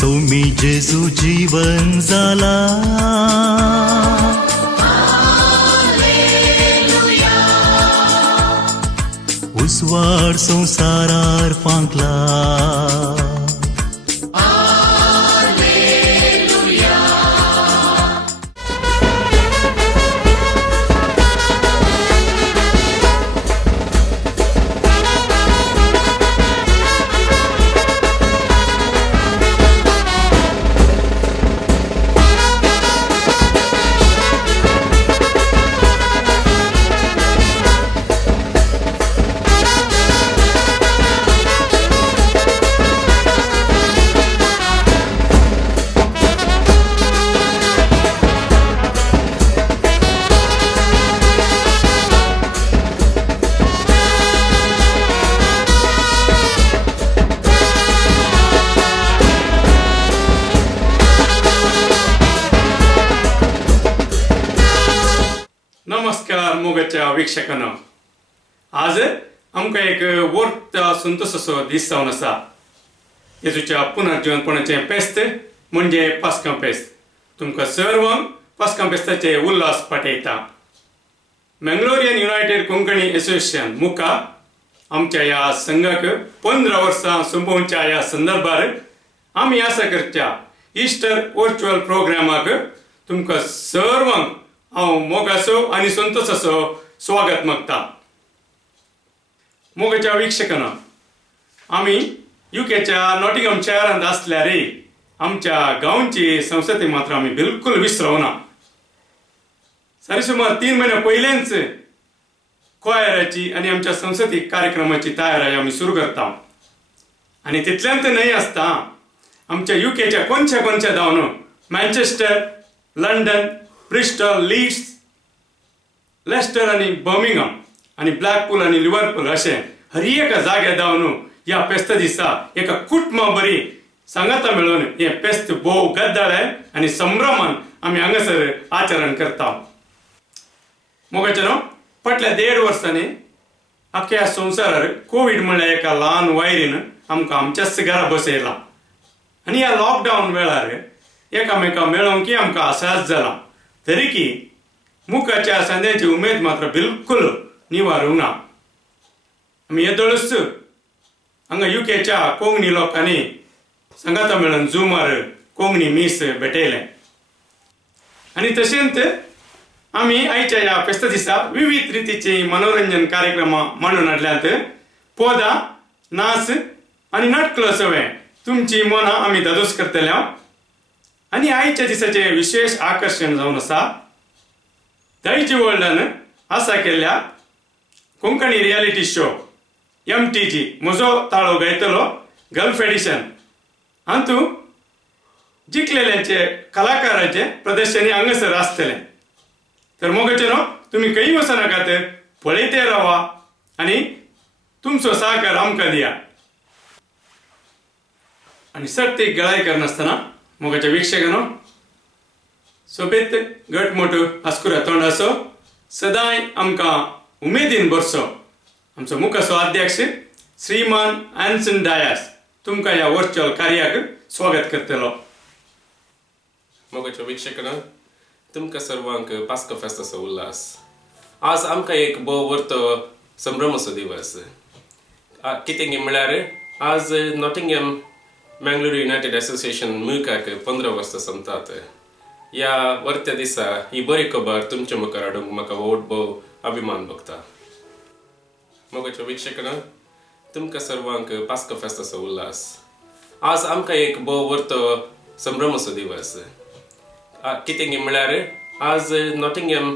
सोमी जेजू जीवन जाला उस्वाड संसारार फांकला नमस्कार मोगाच्या वीक्षकांनो. आज आमकां एक वर्त संतोश असो दीस जावन आसा. येजूच्या पुनर्जीवनपणाचें फेस्त म्हणजे पास्का फेस्त. तुमकां सर्वांक पास्का फेस्ताचे उल्हास पाठयता. मंगलोरियन युनायटेड कोंकणी असोसिएशन मुका आमच्या ह्या संघाक 15 वर्सां संपोवच्या ह्या संदर्भार आमी आसा करच्या इस्टर वर्च्युअल प्रोग्रामाक तुमकां सर्वांक हांव मोगाचो आनी संतोशाचो स्वागत मागता. मोगाच्या वीक्षकांनो, आमी युकेच्या नॉटिंगहम शारांत आसल्यार आमच्या गांवची संस्कृती मात्र आमी बिलकुल विसरवना. सारीसुमार 3 म्हयने पयलेंच क्वायराची आनी आमच्या संस्कृतीक कार्यक्रमाची तयारी आमी सुरू करता. आनी तितल्यांत न्हय आसता आमच्या युकेच्या कोणच्या जावन Manchester, London, Bristol, Leeds, Leicester आनी बर्मिंगहम आनी ब्लॅकपूल आनी लिव्हरपूल अशें हर एका जाग्यार जावन ह्या फेस्त दिसा एका कुटुंबा बरी सांगाता मेळून हें फेस्त भोव गद्दाळें आनी संभ्रमान आमी हांगासर आचरण करता. मोगाचेनो, फाटल्या 1.5 वर्सांनी आख्या संवसारार कोविड म्हणल्यार एका ल्हान वायरीन आमकां आमच्याच घरा बसयला. आनी ह्या लॉकडावन वेळार एकामेकां मेळोवंकय आमकां आसाच जाला. तरीकी मुखाच्या संद्याची उमेद मात्र बिलकुल निवारूंक ना. आमी येदोळच हांगा युकेच्या कोंकणी लोकांनी सांगाता मेळून झुमार कोंकणी मीस भेटयले. आनी तशेंच आमी आयच्या ह्या फेस्त दिसा विविध रितीची मनोरंजन कार्यक्रमां मांडून हाडल्यात. पोदां, नाच आनी नाटकलो सवय तुमची मनां आमी धादोस करतले. आनी आयच्या दिसाचे विशेष आकर्शण जावन आसा दैज वर्ल्डान आसा केल्ल्या कोंकणी रियालिटी शो MTG म्हजो ताळो गायतलो गल्फ एडिशन. हातूंत जिखलेल्यांचे कलाकारांचे प्रदर्शनी हांगासर आसतलें. तर मोगाचेनो, तुमी खंय वचनाकात, पळयते रावा आनी तुमचो सहकार आमकां दिया. आनी सर्तीक गळाय करनासतना मोगाच्या वीक्षकांनो, सोबेत घटमोट आस्कुरा तोंडाचो सदांय आमकां उमेदीन भरसो आमचो मुखाचो अध्यक्ष श्रीमान एन्सन डायस तुमकां ह्या वर्च्युअल कार्याक स्वागत करतलो. मोगाच्या वीक्षकांनो, तुमकां सर्वांक पास्का फेस्ताचो उल्हास. आज आमकां एक भोव वर्तो संभ्रमाचो दिवस. कितें म्हळ्यार आज नॉटिंगहम मंगलोर युनायटेड असोसिएशन मुखाक 15 वर्सां संपतात. ह्या वर्त्या दिसा ही बरी खबर तुमच्या मुखार हाडूंक म्हाका भोव अभिमान भोगता. मोगाच्या वीक्षकांनो, तुमकां सर्वांक पास्का फेस्ताचो उल्हास. आज आमकां एक भोव वर्तो संभ्रमाचो दिवस. कितें म्हळ्यार आज नॉटिंगहम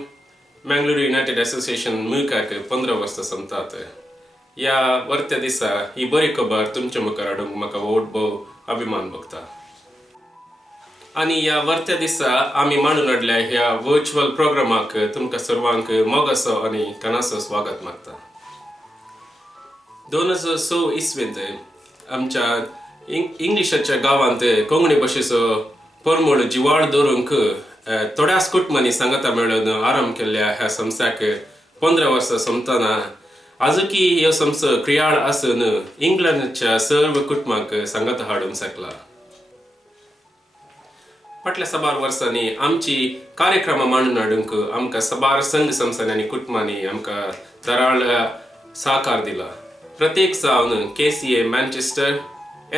मंगलोर युनायटेड असोसिएशन मुखाक 15 वर्सां संपतात. ह्या वर्त्या दिसा ही बरी खबर तुमच्या मुखार हाडूंक म्हाका भोव अभिमान भोगता. आनी ह्या वर्त्या दिसा आमी मांडून हाडल्या ह्या वर्च्युअल प्रोग्रामाक तुमकां सर्वांक मोगाचो आनी कनाचो स्वागत मागता. 2006 इसवेंत आमच्या इंग्लिशाच्या गांवांत कोंकणी भाशेचो परमळ जिवाळ दवरूंक थोड्याच कुटुंबांनी सांगता मेळून आरंभ केल्ल्या ह्या संस्थाक 15 वर्सां संपतना आजूकी ह्यो संस्थो क्रियाळ आसून इंग्लंडच्या सर्व कुटुंबांक सांगता हाडूंक शकला. फाटल्या साबार वर्सांनी आमची कार्यक्रम मांडून हाडूंक आमकां साबार संघ संस्थांनी आनी कुटुंबांनी आमकां दराळ सहकार दिला. प्रत्येक जावन KCA Manchester,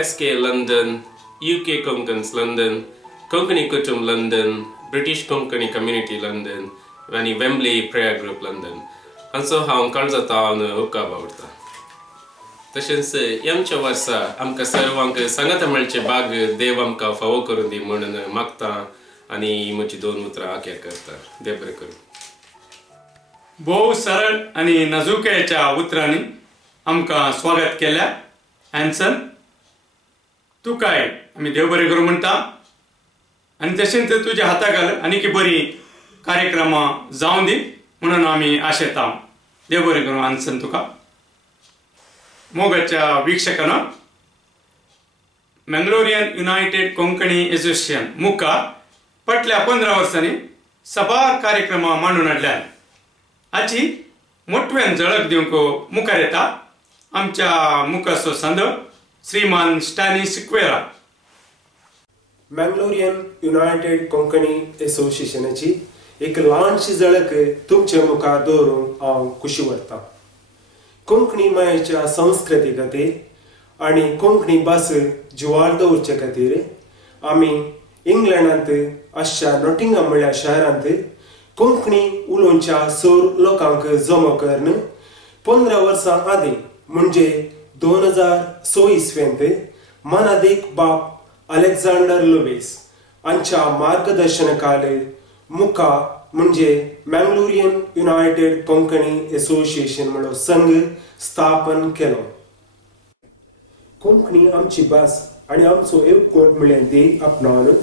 SK London, UK Konkans London, Konkani Kutumb London, British Konkani community London आनी वेम्बली प्रेयर ग्रुप लंडन हांचो हांव काळजांतल्यान उपकार बाळगता. तशेंच ह्या वर्सा आमकां सर्वांक सांगात मेळचे भाग देव आमकां फावो करून दी म्हणून मागता आनी म्हजी 2 उतरां आखेर करता. देव बरें करूं. भोव सरळ आणि नजुकेच्या उतरांनी आमकां स्वागत केल्या. हॅन्सन तू काय आमी देव बरें करूं म्हणटा आनी तशेंच तुज्या हाता घाल आनी की बरी कार्यक्रमां जावं दी म्हणून आमी आशेता. देव बरें करूं हॅन्सन तुका. मोगाच्या वीक्षकांना मंगलोरियन युनायटेड कोंकणी असोसिएशन मुका फाटल्या 15 वर्सांनी साबार कार्यक्रमां मांडून हाडल्यात. हाची मोठ्यान झळक दिवंक मुखार येता आमच्या मुखाचो संद श्रीमान स्टॅनी सिक्वेरा. मंगलोरियन युनायटेड कोंकणी असोसिएशनाची एक ल्हानशी झळक तुमच्या मुखार दवरून हांव खुशी वाडटां. कोंकणी मायेच्या संस्कृती खातीर आनी कोंकणी भास जिवाळ दवरचे खातीर आमी इंग्लंडांत आसच्या नॉटिंगहॅम म्हणल्या शारांत कोंकणी उलोवच्या 6 लोकांक जमा करून 15 वर्सां आदीं म्हणजे 2006 इसव्यांत मानादीक बाब अलेक्झांडर लुईस हांच्या मार्गदर्शनाखाली मुका म्हणजे मंगलोरियन युनायटेड कोंकणी असोसिएशन म्हणून संघ स्थापन केलो. कोंकणी आमची भास आनी आमचो एकवट म्हणल्यार ती आपणावन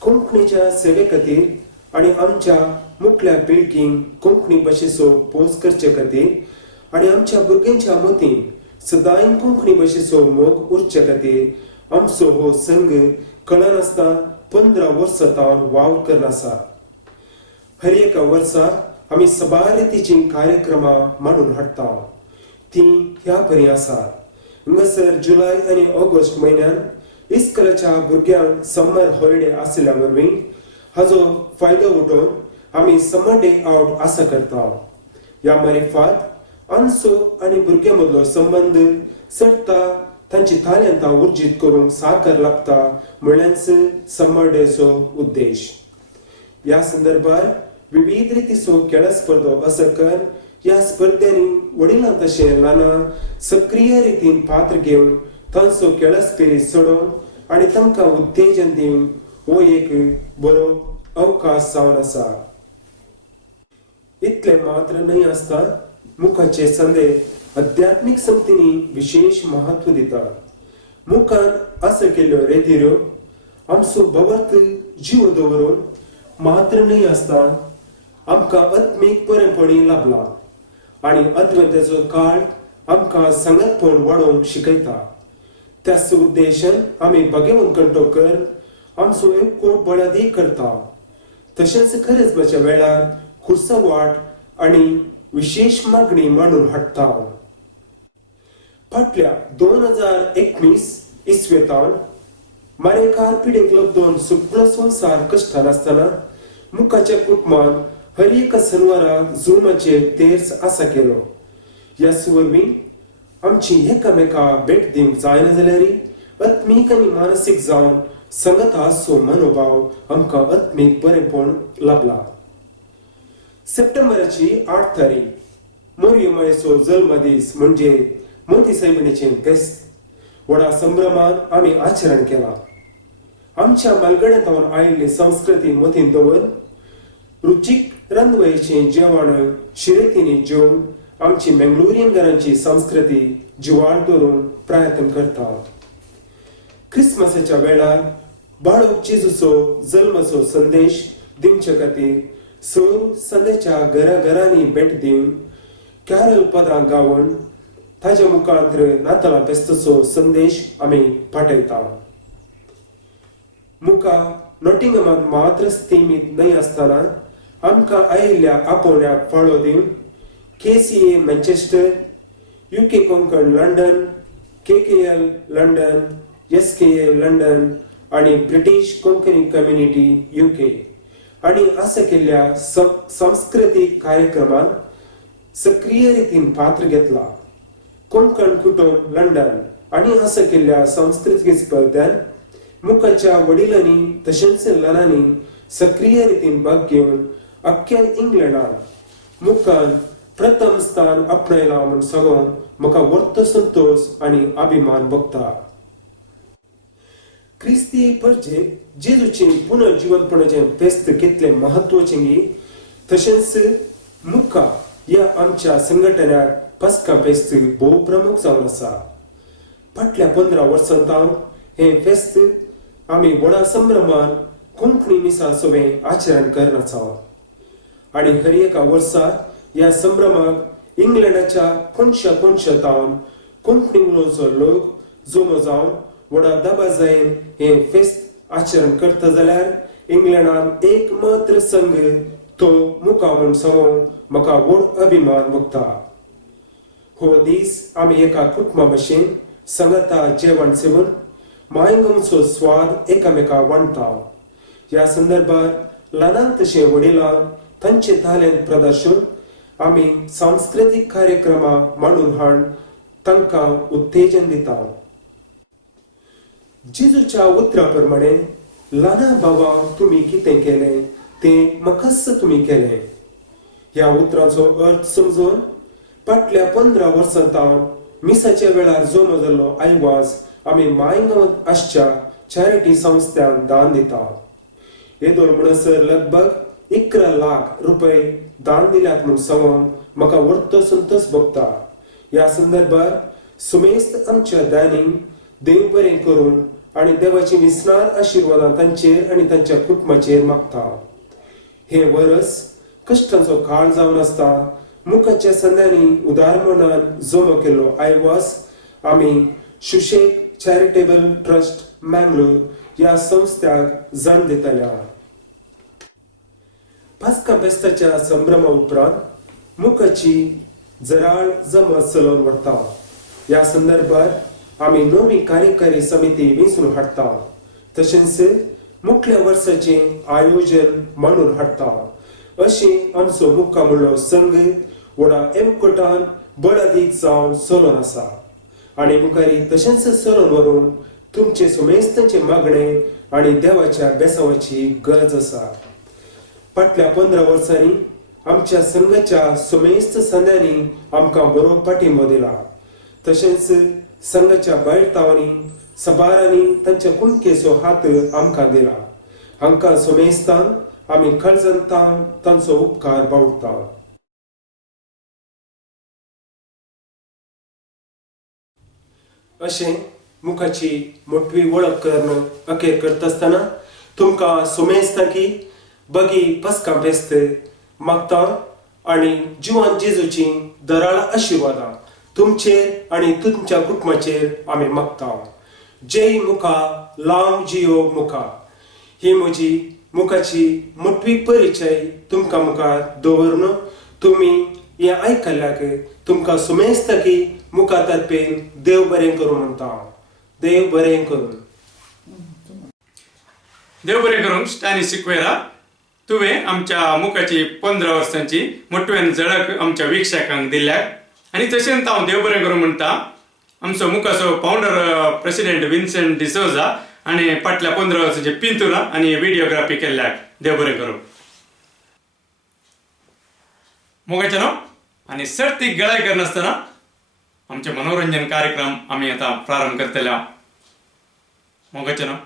कोंकणीच्या सेवे खातीर आनी आमच्या मुखल्या पिळगींक कोंकणी भाशेचो पोस करचे खातीर आनी आमच्या भुरग्यांच्या मतीन सदांय कोंकणी भाशेचो मोग उरचे खातीर आमचो हो संघ कळनासतना 15 वर्सां तावन वावर करून आसा. हर एका वर्सा आमी साबार रितीची कार्यक्रमां मांडून हाडटा. ती ह्या परी आसात. हांगासर जुलय आनी ऑगस्ट म्हयन्यान इस्कॉलाच्या भुरग्यांक समर हॉलिडे आसल्या वरवीं हाजो फायदो उठोवन आमी समर डे आउट आसा करता. ह्या मारिफात आमचो आनी भुरग्यां मदलो संबंद सट्टा तांची ताल्यांतां उर्जीत करूंक साकर लागता म्हणल्यारच समर डेचो उद्देश. ह्या संदर्भात विविध रितीचो खेळ स्पर्धो आसकर ह्या स्पर्धांनी वडिलां तशें ल्हानां सक्रीय रितीन पात्र घेवन तांचो खेळ स्पिरीट सोडोवन आनी तांकां उत्तेजन दिवंक हो एक बरो अवकाश जावन आसा. इतले मात्र न्हय आसता मुखाचे संदेश आध्यात्मीक संगतींनी विशेष महत्व दितात. मुखार आसा केल्ल्यो रेतीऱ्यो आमचो भवर्त जीव दवरून मात्र न्हय आसता आमकां आत्मीक बरेपणी लाभला आनी अद्वैताचो काळ आमकां संगतपण वाडोवंक शिकयता. त्याच उद्देशान आमी भगवंत कंटोकर आमचो एकवट बळादी करता. तशेंच खरेजपाच्या वेळार खुर्सावाट आनी विशेष मागणी मांडून हाडटा. फाटल्या 2019 इसवेतान मारेकार पिडेक लागून सगळो संवसार कश्टान आसतना मुखाच्या कुटुंबान हर एका शनिवारा झुमाचेर तेर्स आसा केलो. ह्या सुवरवीं आमची एकामेकां भेट दिवंक जायना जाल्यार आत्मीक आनी मानसीक जावन संगत आसचो मनोभाव आमकां आत्मीक बरेपण लाभला. सप्टेंबराची 8 तारीख मोरयो मायेचो जल्म दीस म्हणजे मोती सायबिणीचें फेस्त व्हडा संभ्रमान आमी आचरण केला. आमच्या मालगड्यांतावन आयिल्ली संस्कृती मतीन दवर रुचीक रांदवयेचें जेवण शिरेतींनी जेवन आमची मंगलोरियन घरांची संस्कृती जिवाळ दवरूंक प्रयत्न करता. क्रिसमसाच्या वेळार बाळक जेजूचो जल्माचो संदेश दिवचे खातीर संदेच्या घराघरांनी भेट दिवन कॅरल पदां गावन ताच्या मुखांतर नाताळा फेस्ताचो संदेश आमी पाठयता. मुखार नॉटिंगहॅमांत मात्र स्थिमीत न्हय आसतना आमकां आयिल्ल्या आपोवण्याक फाळो दिवन KCA Manchester, UK Konkan London, KKL London, SKA London आणि ब्रिटीश कोंकणी कम्युनिटी UK आणि असं केल्ल्या सांस्कृतिक कार्यक्रमांत सक्रिय रीतीन पात्र घेतला. कोंकण कुटुंब लंडन आणि असं केल्ल्या सांस्कृतिक स्पर्धांत मुखाच्या वडिलांनी तशेंच ल्हानांनी सक्रिय रीतीन भाग घेवन अख्ख्या इंग्लंडात मुखान प्रथम स्थान आपणायला म्हूण सांगून म्हाका वर्त संतोष आणि अभिमान भोगता. क्रिस्ती परजेक जेजूचे पुनर्जीवनपणाचे फेस्त कितले म्हत्वाचे तशेंच मुक्का ह्या आमच्या संघटनात पास्का फेस्त भोव प्रमुख जावन आसा. फाटल्या 15 वर्सांत हे फेस्त आमी व्हडा संभ्रमान कोंकणी मिसा सवें आचरण करन आसात. आणि हर एका वर्सा ह्या संभ्रमाक इंग्लंडाच्या कोणशातावन कोंकणी उलोवचो लोक जमो जावन व्हडा दबाजायेन हे फेस्त आचरण करता जाल्यार इंग्लंडान एक मात्र संघ तो मुखार म्हूण सांगूंक म्हाका व्हड अभिमान भोगता. हो दीस आमी एका कुटुंबा भशेन संगता जेवण सेवन मायंगमचो स्वाद एकामेकाक वांटता. ह्या संदर्भात ल्हानांक तशें वडिलांक तांचे तालेंत प्रदर्शन आमी सांस्कृतिक कार्यक्रमां मांडून हाडून तांकां उत्तेजन दिता. जेजूच्या उतरा प्रमाणे ल्हाना भावांक तुमी कितें केलें तें म्हाकाच तुमी केलें. ह्या उतरांचो अर्थ समजून फाटल्या 15 वर्सांत मिसाच्या वेळार जमो जाल्लो आयवाज आमी मायंगांवांत आसच्या चॅरिटी संस्थांक दान दिता. येदोळ म्हणसर लगभग 11 लाख रुपये दान दिल्यात म्हूण सांगून म्हाका वर्त संतोष भोगता. ह्या संदर्भात सुमेस्त आमच्या दानींक देव बरें करूं आणि देवाची विस्नार आशिर्वादां तांचेर आणि तांच्या कुटुंबाचेर मागता. हे वर्स कश्टांचो काळ जावन आसता. मुखाच्या संद्यांनी उदार मनान जमो केल्लो आयवास आमी सुशेग चॅरिटेबल ट्रस्ट मँगलोर ह्या संस्थाक जाण दितल्या. पास्का फेस्ताच्या संभ्रमा उपरांत मुखाची जराळ जमात चलोवन वता. ह्या संदर्भात आमी नवी कार्यकारी समिती वेंचून हाडटा. तशेंच मुखल्या वर्साचे आयोजन मांडून हाडटा. अशें आमचो मुक्का म्हणलो संघ व्हडा एकवटान बळादीक जावन चलोवन आसा. आणि मुखारी तशेंच चलोवन व्हरून तुमचे सुमेस्तांचे मागणे आणि देवाच्या बेसावाची गरज आसा. फाटल्या 15 वर्सांनी आमच्या संघाच्या सुमेस्त संद्यांनी आमकां बरो पाठिंबो दिला. तशेंच संघाच्या बायतांनी सबारांनी तांच्या कुणकेचो हात आमकां दिला. हांकां सुमेस्तान आमी काळजांतान तांचो उपकार बावगता. अशें मुखाची मोठवी वळख करून अखेर करता आसतना तुमकां सुमेस्ताकी बगी पास्का फेस्त मागता आणि जिवान जेजूची दराळ आशिर्वादां तुमचेर आणि तुमच्या कुटुंबाचेर आमी मागता. जय मुखा लांब जियो मुखा. ही म्हजी मुखाची मोठवी परिचय तुमकां मुखार दवरून तुमी हे आयकल्ल्याक तुमकां सुमेस्ताकी मुखा तर्फेन देव बरें करूं म्हणटा. देव बरें करूं. देव बरें करूं. स्टॅनी सिक्वेरा तुवें आमच्या मुखाची 15 वर्सांची मोठवेन झळक आमच्या वीक्षकांक दिल्यात. आणि तशेंच हांव देव बरें करूं म्हणटा आमचो मुखाचो फावंडर प्रेसिडेंट विन्सेंट डिसोजा आणि फाटल्या 15 वर्सांचे पिंतुरा आणि व्हिडिओग्राफी केल्ल्याक देव बरें करूं. मोगाचें न्हू. आणि सर्तीक गळाय करनासतना आमचे मनोरंजन कार्यक्रम आमी आतां प्रारंभ करतले. मोगाचें न्हू.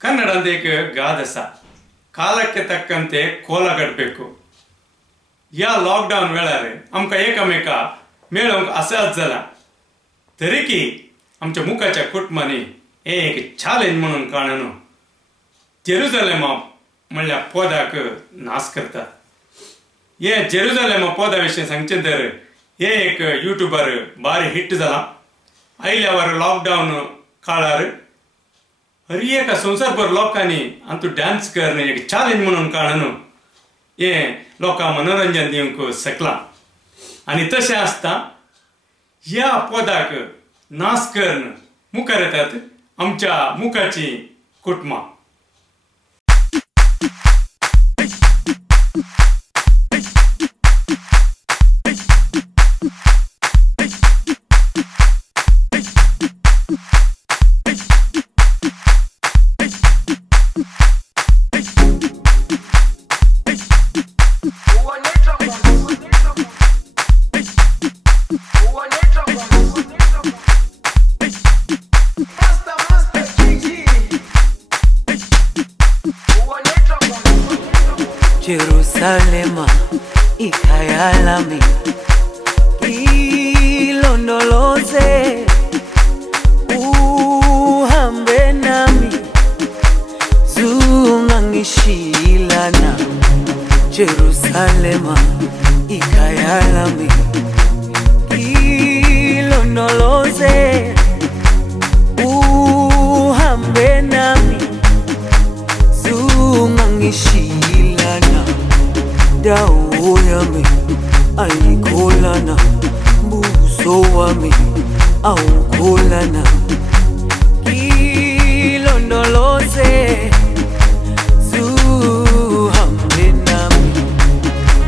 ಕನ್ನಡದ ಗಾದೆ ಆಸಾ ಕಾಲಕ್ಕೆ ತಕ್ಕಂತೆ ಕೋಲ ಕಟ್ಟಬೇಕು. या लॉकडाऊन वेळार आमकां एकामेका मेळोवंक आसाच जाला. तरीकी आमच्या मुखाच्या कुटुंबांनी एक चॅलेंज म्हणून काणून जेरुझलेमा म्हणल्या पदाक नाश करता. हे जेरुझलेमा पदा विशीं सांगचें तर हे एक युट्यूबर भारी हिट जाला. आयल्या वर लॉकडाऊन काळार हर एका संवसारभर लोकांनी हातूंत डान्स करणे एक चॅलेंज म्हणून काणून हे लोकांक मनोरंजन दिवंक शकला. आणि तशें आसता ह्या पदाक नाश करून मुखार येतात आमच्या मुखाची कुटमा. Jerusalema ikhaya lami, ilondoloze uhambe nami, zungangishilana. Jerusalema ikhaya lami, ilondoloze uhambe nami, zungangishilana. Dawo yami ayikholana, buso wami awukholana. Ilondoloze zuhambe nami.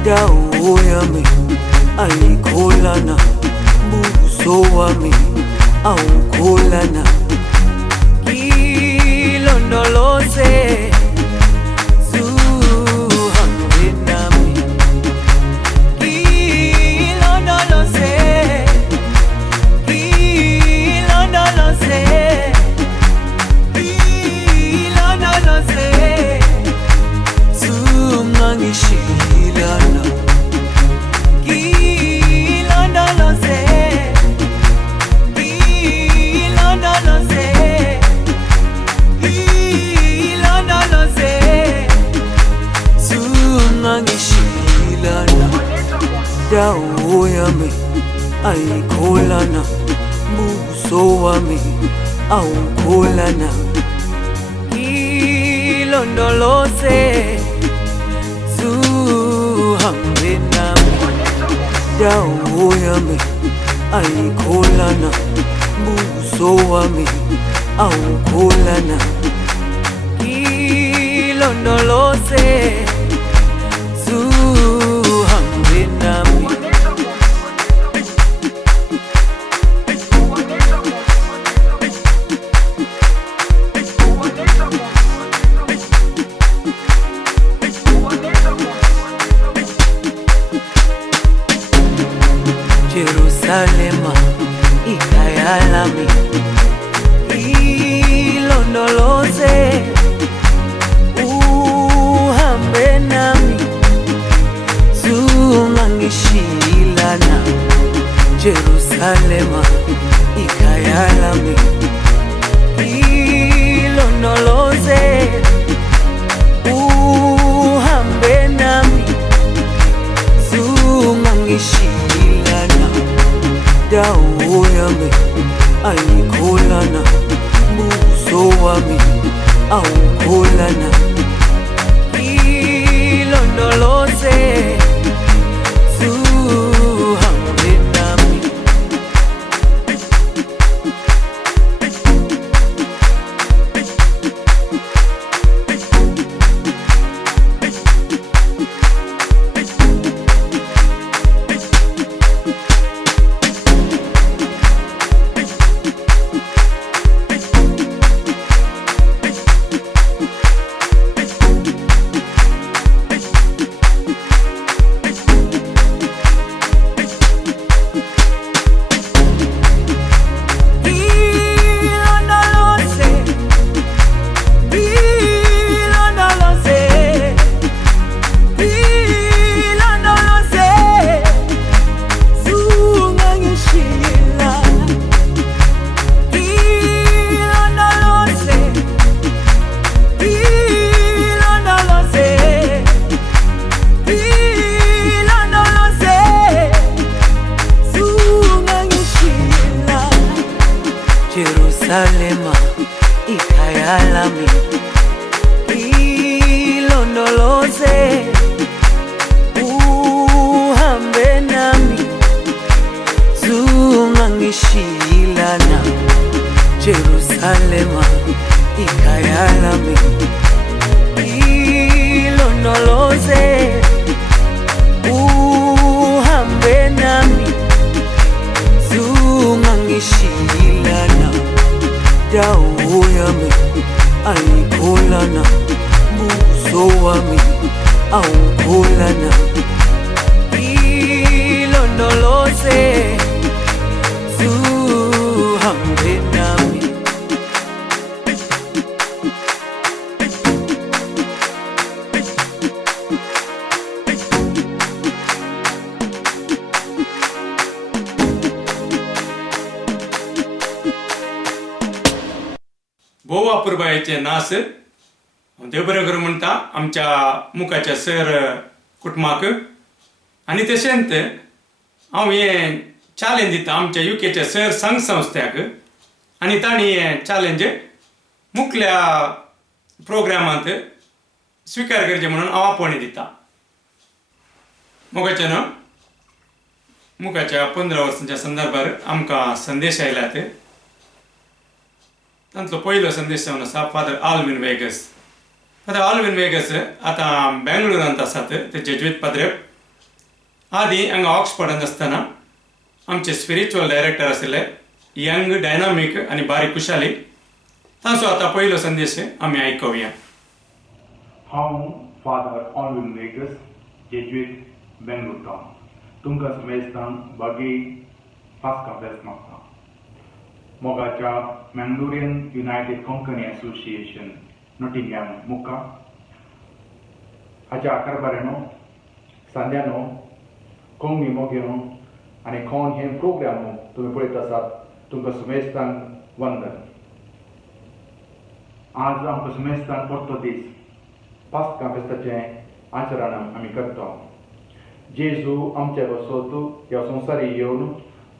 Dawo yami ayikholana, buso wami awukholana. Ilondoloze dawo yami ayikholana, buso wami awukholana. Ilondoloze zuhambe nami. Dawo yami ayikholana, buso wami awukholana. Ilondoloze zuhambe nami. Jerusalema ikhaya lami, ilondoloze uhambe nami, zungangishilana. Jerusalema ikhaya lami, ilondoloze uhambe nami, zungangishilana. Dawo yami ayikholana, buso wami awukholana. Ilondoloze zuhambe nami. Jerusalema ikhaya lami, ilondoloze uhambe nami, zungangishilana. Jerusalema ikhayalami ilondoloze uhambe nami zungangishilana dawo yami ayikholana buso wami awukholana ilondoloze zuhambe nami. बोवा पुरबायचे नास देव बरें करूं म्हणटा आमच्या मुखाच्या sir कुटुंबाक आनी तशेंच हांव हें चॅलेंज दिता आमच्या युकेच्या सर संघ संस्थ्याक आनी तांणी हें चॅलेंज मुखल्या प्रोग्रामांत स्विकार करचें म्हणून हांव आपोवणें दिता. मोगाच्या न्हू मुखाच्या 15 वर्सांच्या संदर्भार आमकां संदेश आयल्यात. तांचो पयलो संदेश जावन आसा father Allwyn Vegas. Father Allwyn Vegas आतां बेंगळुरांत आसात. ते जेजुईत पाद्रे. आदीं हांगा ऑक्सफर्डांत आसतना आमचे स्पिरिच्युअल डायरेक्टर आशिल्ले यंग डायनामीक आनी बारीक कुशाली. तांचो आतां पयलो संदेश आमी आयकुया. हांव फादर ऑल्विन वेगस जेजुईत बेंगळूर टावन तुमकां समेस्तान बागी पास्का फेस्त मागता. मोगाच्या Mangalorean united Konkani association Nottingham मुक्का हाच्या कारभारानो सांद्यानो कोंकणी मोग्यो आनी कोण हे प्रोग्राम तुमी पळयत आसात तुमकां समेस्तान वंदन. आज आमकां समेस्तान परतो दीस पास्का फेस्ताचें आचरण आमी करता. जेजू आमच्या वसोत ह्या संवसारी येवन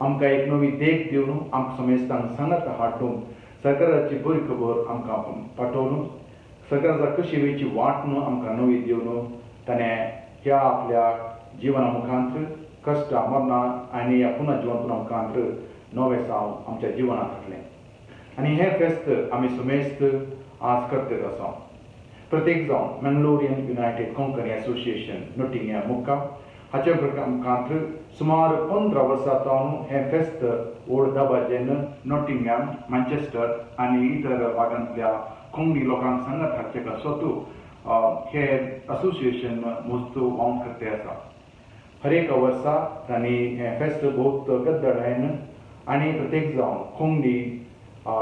आमकां एक नवी देख दिवन आमकां समेस्तान सांगत हाडून सरकाराची बरी खबर आमकां पाठोवन सरकाराचा कशी वेची वाट न्हू आमकां नवी दिवन ताणें ह्या आपल्या जिवना मुखांत कश्ट मरणां आनी ह्या पुन्हा जिवंतून आमकां नवें साव आमच्या जिवनांत हाडलें. आनी हें फेस्त आमी समेस्त आज करतेत आसा. प्रत्येक जावन Mangalorean united Konkani association Nottingham मुक्का हाचे मुखांत सुमार 15 वर्सां जावन हें फेस्त व्हड दबाज्यान नॉटिंगहॅम मँचेस्टर आनी इतर भागांतल्या कोंकणी लोकांक सांगत हाडचे कसोतू हे असोसिएशन मोजतो वावून करते आसा. हर एक वर्सा तांणी हें फेस्त बहुत गद्दडायन आनी प्रत्येक जावन कोंकणी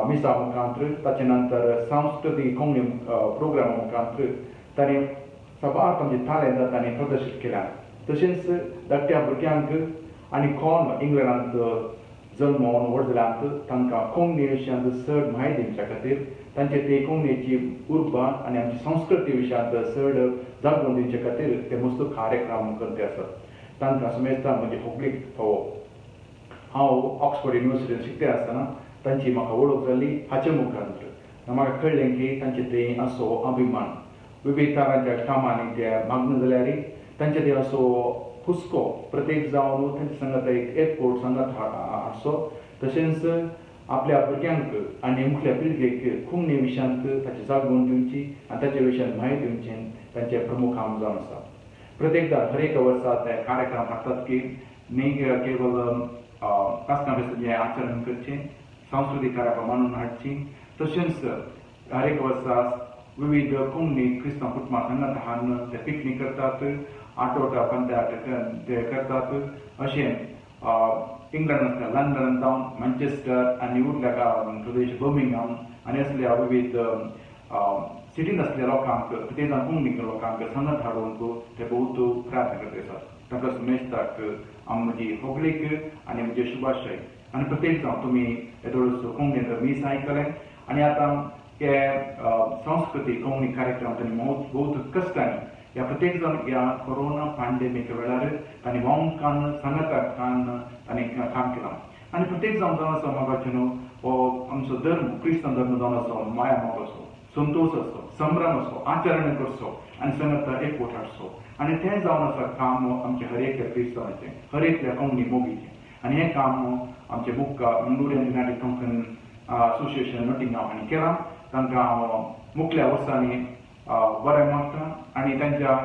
मिसा मुखांत ताचे नंतर सांस्कृतीक कोंकणी प्रोग्रामा मुखांत तांणी सबार तांचे तालेंत तांणी प्रदर्शीत केल्यात. तशेंच धाकट्या भुरग्यांक आनी कोण इंग्लंडांत जल्मोवन व्हड जाल्यांत तांकां कोंकणी विशयांत चड म्हायती दिवच्या खातीर तांचे ते कोंकणीची उर्बा आनी आमची संस्कृती विशयांत चड जागृत दिवचे खातीर ते मस्त कार्यक्रम करते आसात. तांकां समेस्तान म्हजे होगलीक फावो. हांव ऑक्सफर्ड युनिवर्सिटींत शिकते आसतना तांची म्हाका वळख जाली हाचे मुखांत. म्हाका कळ्ळें की तांचे ते असो अभिमान विविध तरांच्या कामांनी ते मग्न जाल्यार तांचे ते असो हुस्को प्रत्येक जावन तांचे सांगत एक एअरपोर्ट सांगत हाडचो. तशेंच आपल्या भुरग्यांक आनी मुखल्या पिळगेक कोंकणी विशयांत ताची जागृत दिवची आनी ताचे विशयांत म्हायती दिवचें तांचें प्रमुख काम जावन आसा. प्रत्येकदां हर एक वर्सा ते कार्यक्रम हाडटात की न्ही केवळ पास्का फेस्ताचें आचरण करचें सांस्कृतीक कार्यक्रम मांडून हाडची. तशेंच हर एक वर्सा विविध कोंकणी क्रिस्तांव कुटुंबां सांगत हाडून ते पिकनीक करतात, आठवडा पंत्याट ते करतात. अशें इंग्लंडांतल्या लंडन जावन मँचेस्टर आनी उरल्या प्रदेश बर्मिंगहॅम आनी असल्या विविध सिटींत असलेल्या लोकांक प्रत्येक जाण कोंकणी लोकांक सांगत हाडूंक ते बहुत प्रयत्न करता आसात. ताका समेस्ताक म्हजी होगलीक आनी म्हजे शुभाशय. आनी प्रत्येक जावन तुमी थोडोसो कोंकणींत मीस आयकलें आनी आतां हे संस्कृतीक कोंकणी कार्यक्रम तांणी बहुत कश्टांनी ह्या प्रत्येक जाण ह्या कोरोना पॅन्डेमीक वेळार तांणी वावून कान सांगता कान तांणी काम केलां. आनी प्रत्येक जावन जावन आसा मोगाचें न्हू हो आमचो धर्म क्रिस्तांव धर्म जावन आसा माया मोग असो, संतोश असो, संभ्रम असो, आचरण करचो आनी सांगता एकवट हाडचो. आनी तें जावन आसा काम आमचे हर एकल्या क्रिस्तांवाचें, हर एकल्या कोंकणी मोगीचें. आनी हें काम आमचे मुक्का Mangalorean united Konkani association Nottingham हांणी केलां तांकां हांव मुखल्या वर्सांनी बरें मागता आनी तांच्या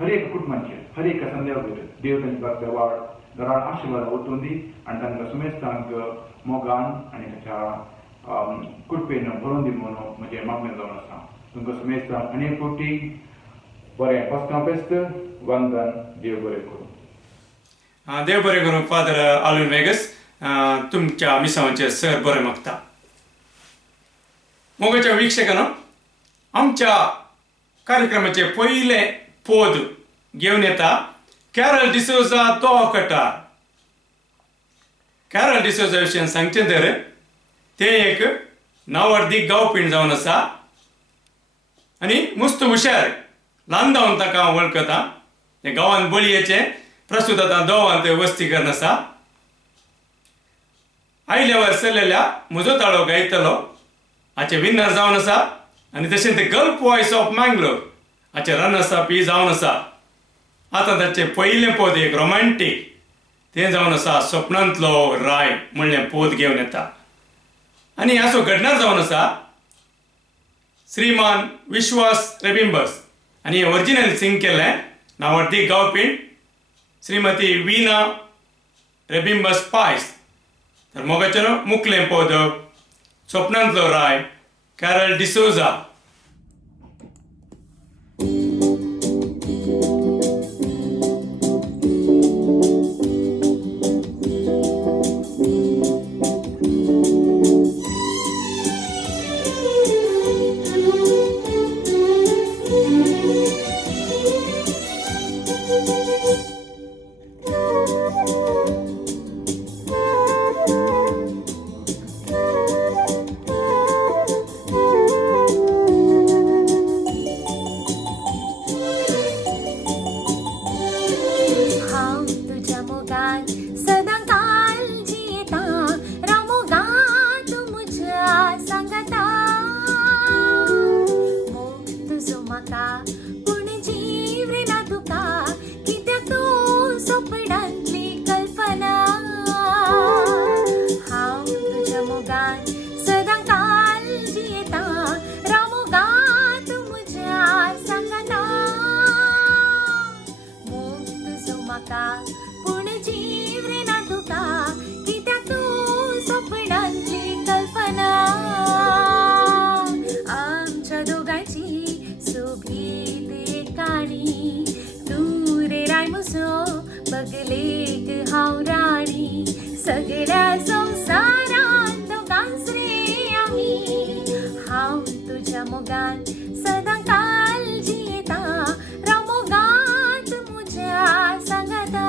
हर एक कुटुंबांचेर हर एक संदेवाचेर देव तांच्या देवाळ घरान आशिर्वाद वचून दी आनी तांकां सुमेस्तांक मोगान आनी ताच्या कुटपेन भरून दी म्हणून म्हजें मागणें जावन आसा. तुमकां सुमेस्तांक अनेक फावटी बरें पास्कां फेस्त वंदन. देव बरें करूं. देव बरें करूं. फादर आलून वेगस तुमच्या मिसांवांचे सर बरें मागता. मोगाच्या वीक्षकांनो, आमच्या कार्यक्रमाचे पयले पोद घेवन येता कॅरल डिसोजा तो कटार. कॅरल डिसोजा विशयी सांगचें तर ते एक नांवार्दीक गांवपीण जावन आसा आनी मस्त हुशार ल्हान जावन ताका वळखता. हे गांवांत बळयेचे प्रस्तुत आतां दोवांत वस्ती करून आसा. आयल्या वर्सलेल्या म्हजो ताळो गायतलो हाचे विनर जावन आसा आनी तशें ते गल्फ वॉयस ऑफ मँगलोर हाचे रनर्स अप जावन आसा. आतां ताचें पयलें पोद एक रोमॅन्टीक तें जावन आसा स्वप्नांतलो राय म्हणलें पोद घेवन येता. आनी हाचो घडणार जावन आसा श्रीमान विश्वास रेबिंबस आनी हें ओरिजिनल सिंग केल्लें नांवार्दीक गांवपीण श्रीमती वीना रेबिंबस पायस. तर मोगाचें मुखलें पोद स्वप्नांतलो राय कॅरल डिसोजा. बगलेक हांव राणी सगळ्या संवसारांत दोगांच रे आमी. हांव तुज्या मोगान सदां काळजी येता राव मोगांत म्हज्या सांगाता.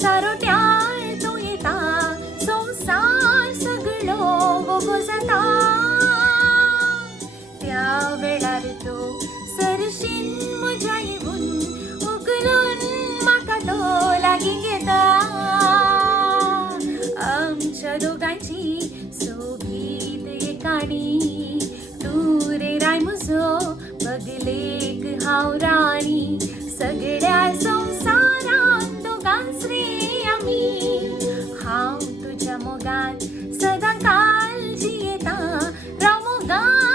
सारोट्यार तूं येता संवसार सगळो वगो जाता. त्या वेळार तूं सरशीन म्हज्या येवून उगलून म्हाका तो लागीं घेता. आमच्या दोगांची सोबीत एक काणी तूं रे राय म्हजो बगलेक हांव राणी सगळ्या संवसारांत दोगांच रे आमी. हांव तुज्या मोगान सदां काळजी येता राव मोगान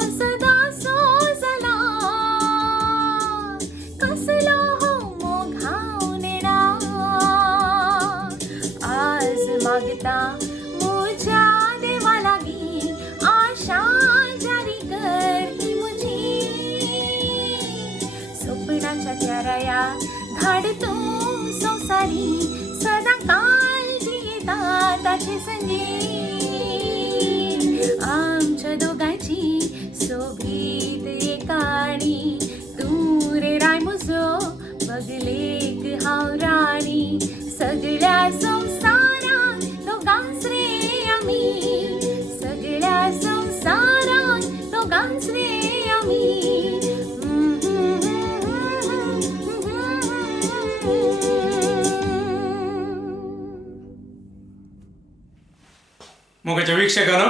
सदा सोजला कसलो हो मोघावून येणार आज मागता मुझ्या देवा लागी आशा जारी कर ही मुझी स्वप्नाच्या त्या रयात धाड तू संसारी सदा काळजी येता ताची संजी आमच्या दोघांची सोबीत एकाणी तू रे राय मुजो बगलेक हाव राणी सगळ्या संसारात दोघांच रे आम्ही सगळ्या संसारात दोघांच रे आम्ही मोगाच्या वीक्षकांनो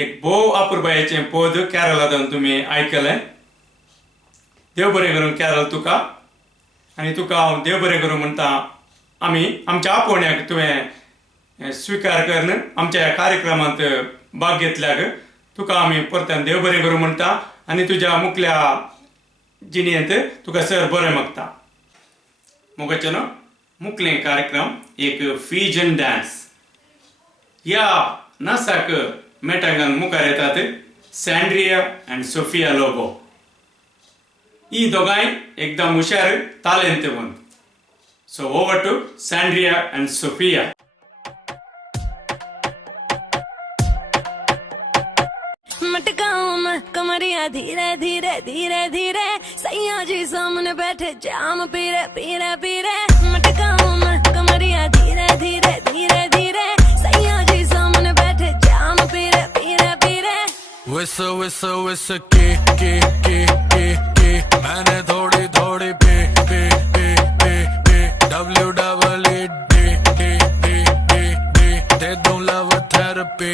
एक भोव अपुरबायेचें पद कॅरलांतून तुम्ही आयकलें. देव बरें करूं कॅरल तुका. आनी तुका हांव देव बरें करूं म्हणटा. आमी आमच्या आपोवण्याक तुवें स्विकार करून आमच्या ह्या कार्यक्रमांत भाग घेतल्याक तुका आमी परत्यान देव बरें करूं म्हणटा आनी तुज्या मुखल्या जिणेंत तुका सर बरें मागता. मोगाचें न्हू मुखलें कार्यक्रम एक फ्युजन डान्स ह्या नाचाक मेटांगान मुखार येतात सँड्रिया अँड सोफिया लोबो. ही दोगांय एकदम हुशार तालेंतवंत. So over to Sandria and Sophia. मटकाऊं मैं कमरिया धीरे धीरे धीरे धीरे सैया जी सामने बैठे जाम पीरे पीरे पीरे मटकाऊं मैं कमरिया धीरे धीरे धीरे धीरे सैया जी सामने बैठे जाम पीरे पीरे पीरे Whistle, whistle, whistle, के मैंने थोड़ी थोड़ी पे WEED दे दूं लव थेरेपी.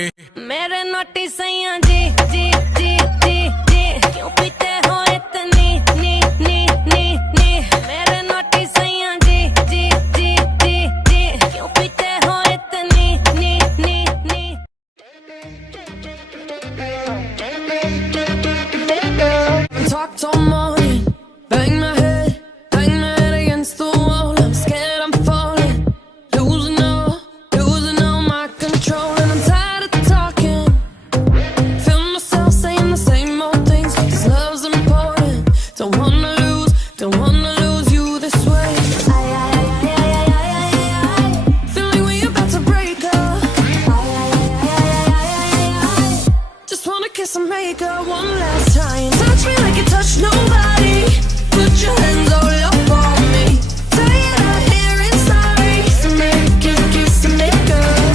मेरे नोटी सैया जी जी जी जी जी क्यों पीते हो इतनी नी नी नी नी मेरे नोटी सैया जी जी जी जी जी क्यों पीते हो इतनी नी नी नी. Talk till morning, bang my head against the wall. I'm scared I'm falling, losing all my control, and I'm tired of talking. Feel myself saying the same old things, 'cause love's important. Don't wanna lose you this way. Feel like we about to break up. Just wanna kiss and make up one last time. Touch me like you touch nobody. Put your hands all up on me. Tired of hearing sorry. So make it kiss and make up.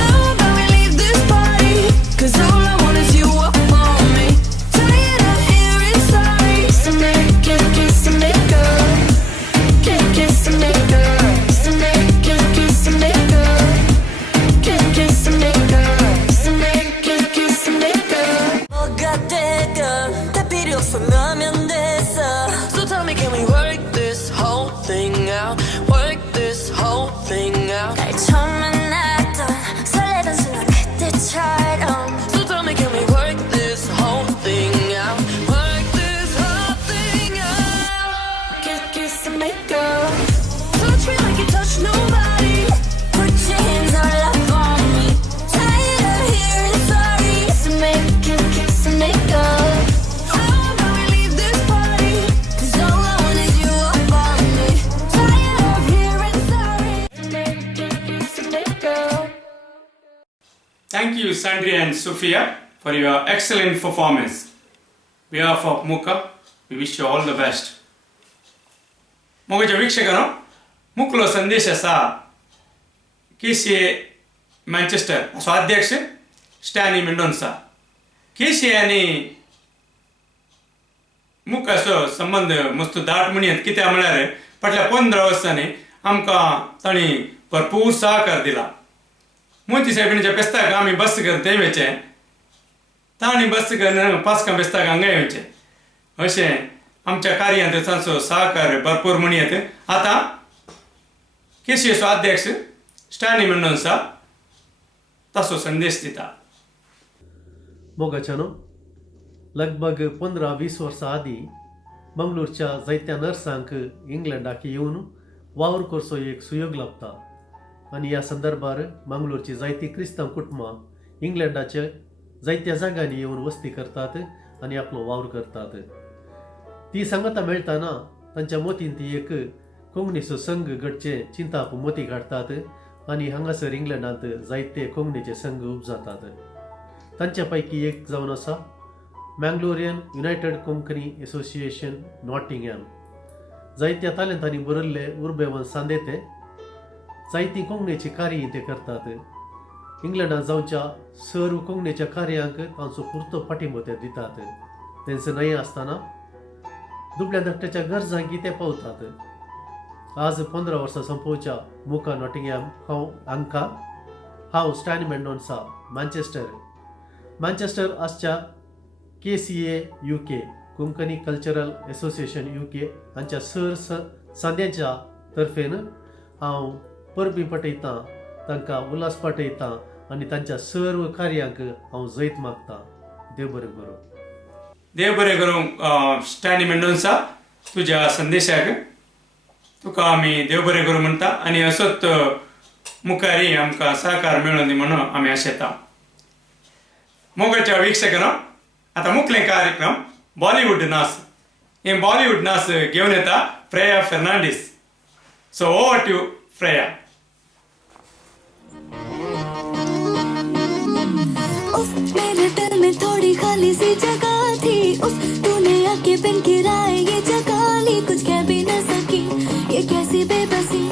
I hope that we leave this party, 'cause all I want is you up on me. Tired of hearing sorry. So make it kiss and make up. Kiss and make up. So make it kiss and make up. Kiss and make up. So make it kiss and make up. 뭐가 될까 다 필요 없으면 됐어. So tell me, can we work this whole thing out? Work this whole thing out. 날 처음 만났던 설레던 순간 그때처럼. So tell me, can we work this whole thing out? Work this whole thing out. Kiss and make up. Touch me like you touch nobody. Put your hands all up on me. Tired of hearing sorry. So make it kiss and make up. I hope that we leave this party, 'cause all I want is you up on me. Tired of hearing sorry. Make it kiss and make up. Thank you, Sandria and Sophia, for your excellent performance. On behalf of Muka, we wish you all the best. मोगाच्या वीक्षकांनो मुखलो संदेश असा KCA Manchester असो अध्यक्ष Stany Mendonsa. KCA आनी मुख असो संबंध मस्त दाट म्हणयत. कित्याक म्हळ्यार फाटल्या 15 वर्सांनी आमकां तांणी भरपूर सहकार दिला. मोती साहेबांच्या पेस्ताक आमी बस करून थंय वयचें. तांणी बस करून पास्कां पेस्ताक हांगा येवचें. अशें आमच्या कार्यांत तांचो सहकार भरपूर म्हणयत. आतां KCAचो अध्यक्ष स्टॅनी मेंडोन्सा ताचो संदेश दिता. मोगाच्यानो लगभग 15-20 वर्सां आदीं मंगळूरच्या जायत्या नर्सांक इंग्लंडाक येवन वावर करचो एक सुयोग लाभता आनी ह्या संदर्भार मंगळूरची जायतीं क्रिस्तांव कुटुंबां इंग्लंडाच्या जायत्या जाग्यांनी येवन वस्ती करतात आनी आपलो वावर करतात. ती सांगता मेळटाना तांच्या मोतीन ती एक कोंकणीचो संघ घडचे चिंताप मोती काडटात आनी हांगासर इंग्लंडांत जायते कोंकणीचे संघ उपजातात. तांच्या पैकी एक जावन आसा Mangalorean united Konkani association Nottingham. जायत्या तालेंतांनी बरयल्ले उर्बेवन सांदेते जायतीं कोंकणीची कार्य ते करतात. इंग्लंडांत जावच्या सर्व कोंकणीच्या कार्यांक तांचो पुरतो पाठिंबो ते दितात. तेंचे न्हय आसतना दुबळ्या धाकट्याच्या गरजांकी ते पावतात. आज 15 वर्सां संपोवच्या मुका नॉटिंगहॅम हांव स्टॅन मेंडोन्सा मँचेस्टर आसच्या KCA UK Konkani cultural association UK हांच्या सांद्यांच्या तर्फेन हांव परबी पटयतां, तांकां उल्हास पाठयतां आनी तांच्या सर्व कार्यांक हांव जैत मागतां. देव बरें करूं. देव बरें करूं. स्टॅनी मेंडोन्सा, तुज्या संदेशाक तुका आमी देव बरें करूं म्हणटा आनी असोच मुखारय आमकां सहकार मेळूं दी म्हणून आमी आशेता. मोगाच्या वीक्षकांनो, आता मुखेल कार्यक्रम बॉलिवूड नाच. हे बॉलिवूड नाच घेवन येता Freya Fernandes. So over to Freya. उफ, मेरे दिल में थोड़ी खाली सी जगह थी. उफ, तूने आके बिन किराए ये जगह ली. कुछ कह भी न सकी, ये कैसी बेबसी.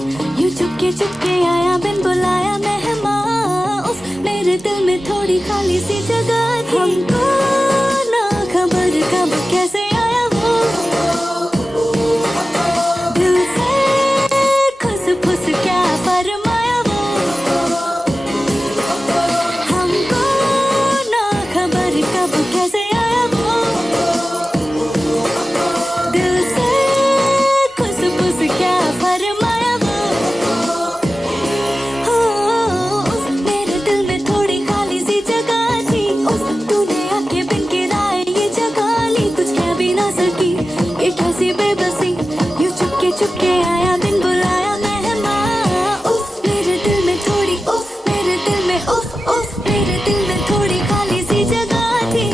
यूं चुपके आया बिन बुलाया मेहमान. उफ, मेरे दिल में थोड़ी खाली सी जगह थी. हमको ना खबर कब कैसे आया वो दिल से खुस फुस क्या फरमाया वो. हमको ना खबर कब कैसे आया वो दिल से खुस फुस क्या फरमाया वो. उफ, मेरे दिल में थोड़ी खाली सी जगह थी. उफ, तूने आके बिन किराए ये जगह ली. कुछ कह भी ना सकी, ये कैसी बेबसी. यूं चुपके आया बिन बुलाया मेहमान. उफ, मेरे दिल में थोड़ी उफ, मेरे दिल में उफ, मेरे दिल में थोड़ी खाली सी जगह थी.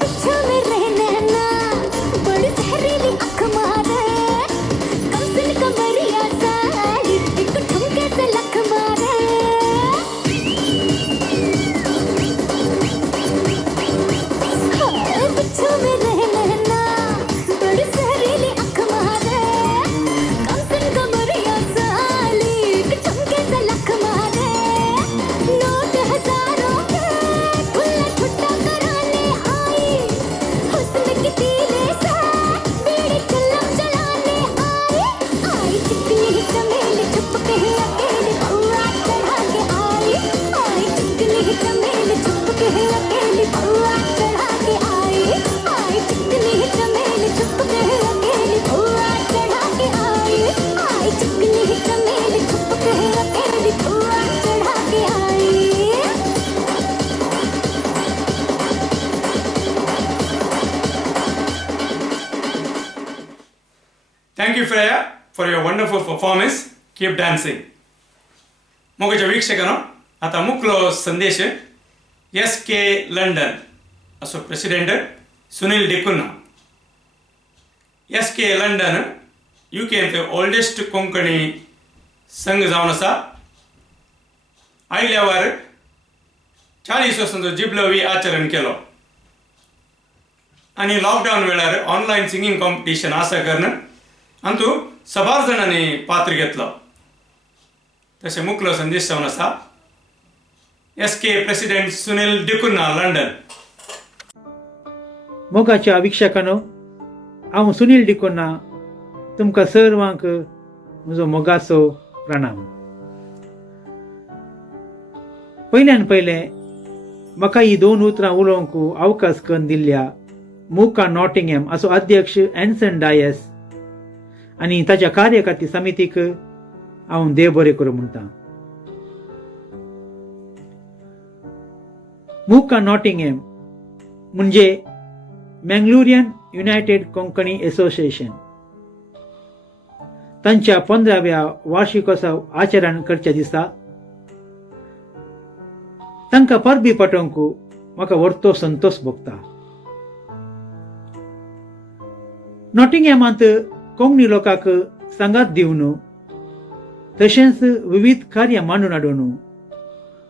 बच्चा मेरे नैना बड़ी जहरीली आँख मारे. कमसिन कमरिया साली एक ठुमके से लख मारे. बच्चा मेरे नैना बड़ी जहरीली आँख मारे. कमसिन कमरिया साली एक ठुमके से लख मारे. नोट हजारों के खुला छुट्टा कराने आई. हुस्न की तीले से बीड़ी चिल्लम जलाने आई. चिकनी चमेली छुप के अकेली भौरा चढ़ा के आई. चिकनी चमेली छुप के अकेली भौरा चढ़ा के आई. चिकनी चमेली छुप के अकेली भौरा चढ़ा के आई. चिकनी चमेली छुप के अकेली भौरा चढ़ा के आई. Thank you, Freya, for your wonderful performance. Keep dancing. मोगाच्या वीक्षकांनो, आता मुखलो संदेश SK लंडन असो president Sunil D'Cunha. SK London UKंतले ओल्डेस्ट कोंकणी संघ जावन आसा. आयल्या वार 40 वर्सांचो जिबलवी आचरण केलो आनी लॉकडावन वेळार ऑनलायन सिंगींग कॉम्पिटिशन आसा कारण अंतू 6 जाणांनी पात्र घेतलो. तशें मुखलो संदेश जावन आसा SK president Sunil D'Cunha London. मोगाच्या वीक्षकांनो, हांव सुनील डिकुन्ना तुमकां सर्वांक म्हजो मोगाचो प्रणाम. पयल्यान पयलें म्हाका ही 2 उतरां उलोवंक अवकाश करून दिल्ल्या मुका नॉटिंगहॅम असो अध्यक्ष एन्सन डायस आनी ताच्या कार्यकारी समितीक हांव देव बरें करूं म्हणटा. मुका नॉटिंगहॅम म्हणजे मँगलोरियन युनायटेड कोंकणी असोसिएशन तांच्या 15व्या वार्षिकोत्सव आचरण करच्या दिसा तांकां परबी पटोवंक म्हाका व्हडतो संतोष भोगता. नॉटिंगहॅमांत कोंकणी लोकांक सांगात दिवन तशेंच विविध कार्यां मांडून हाडून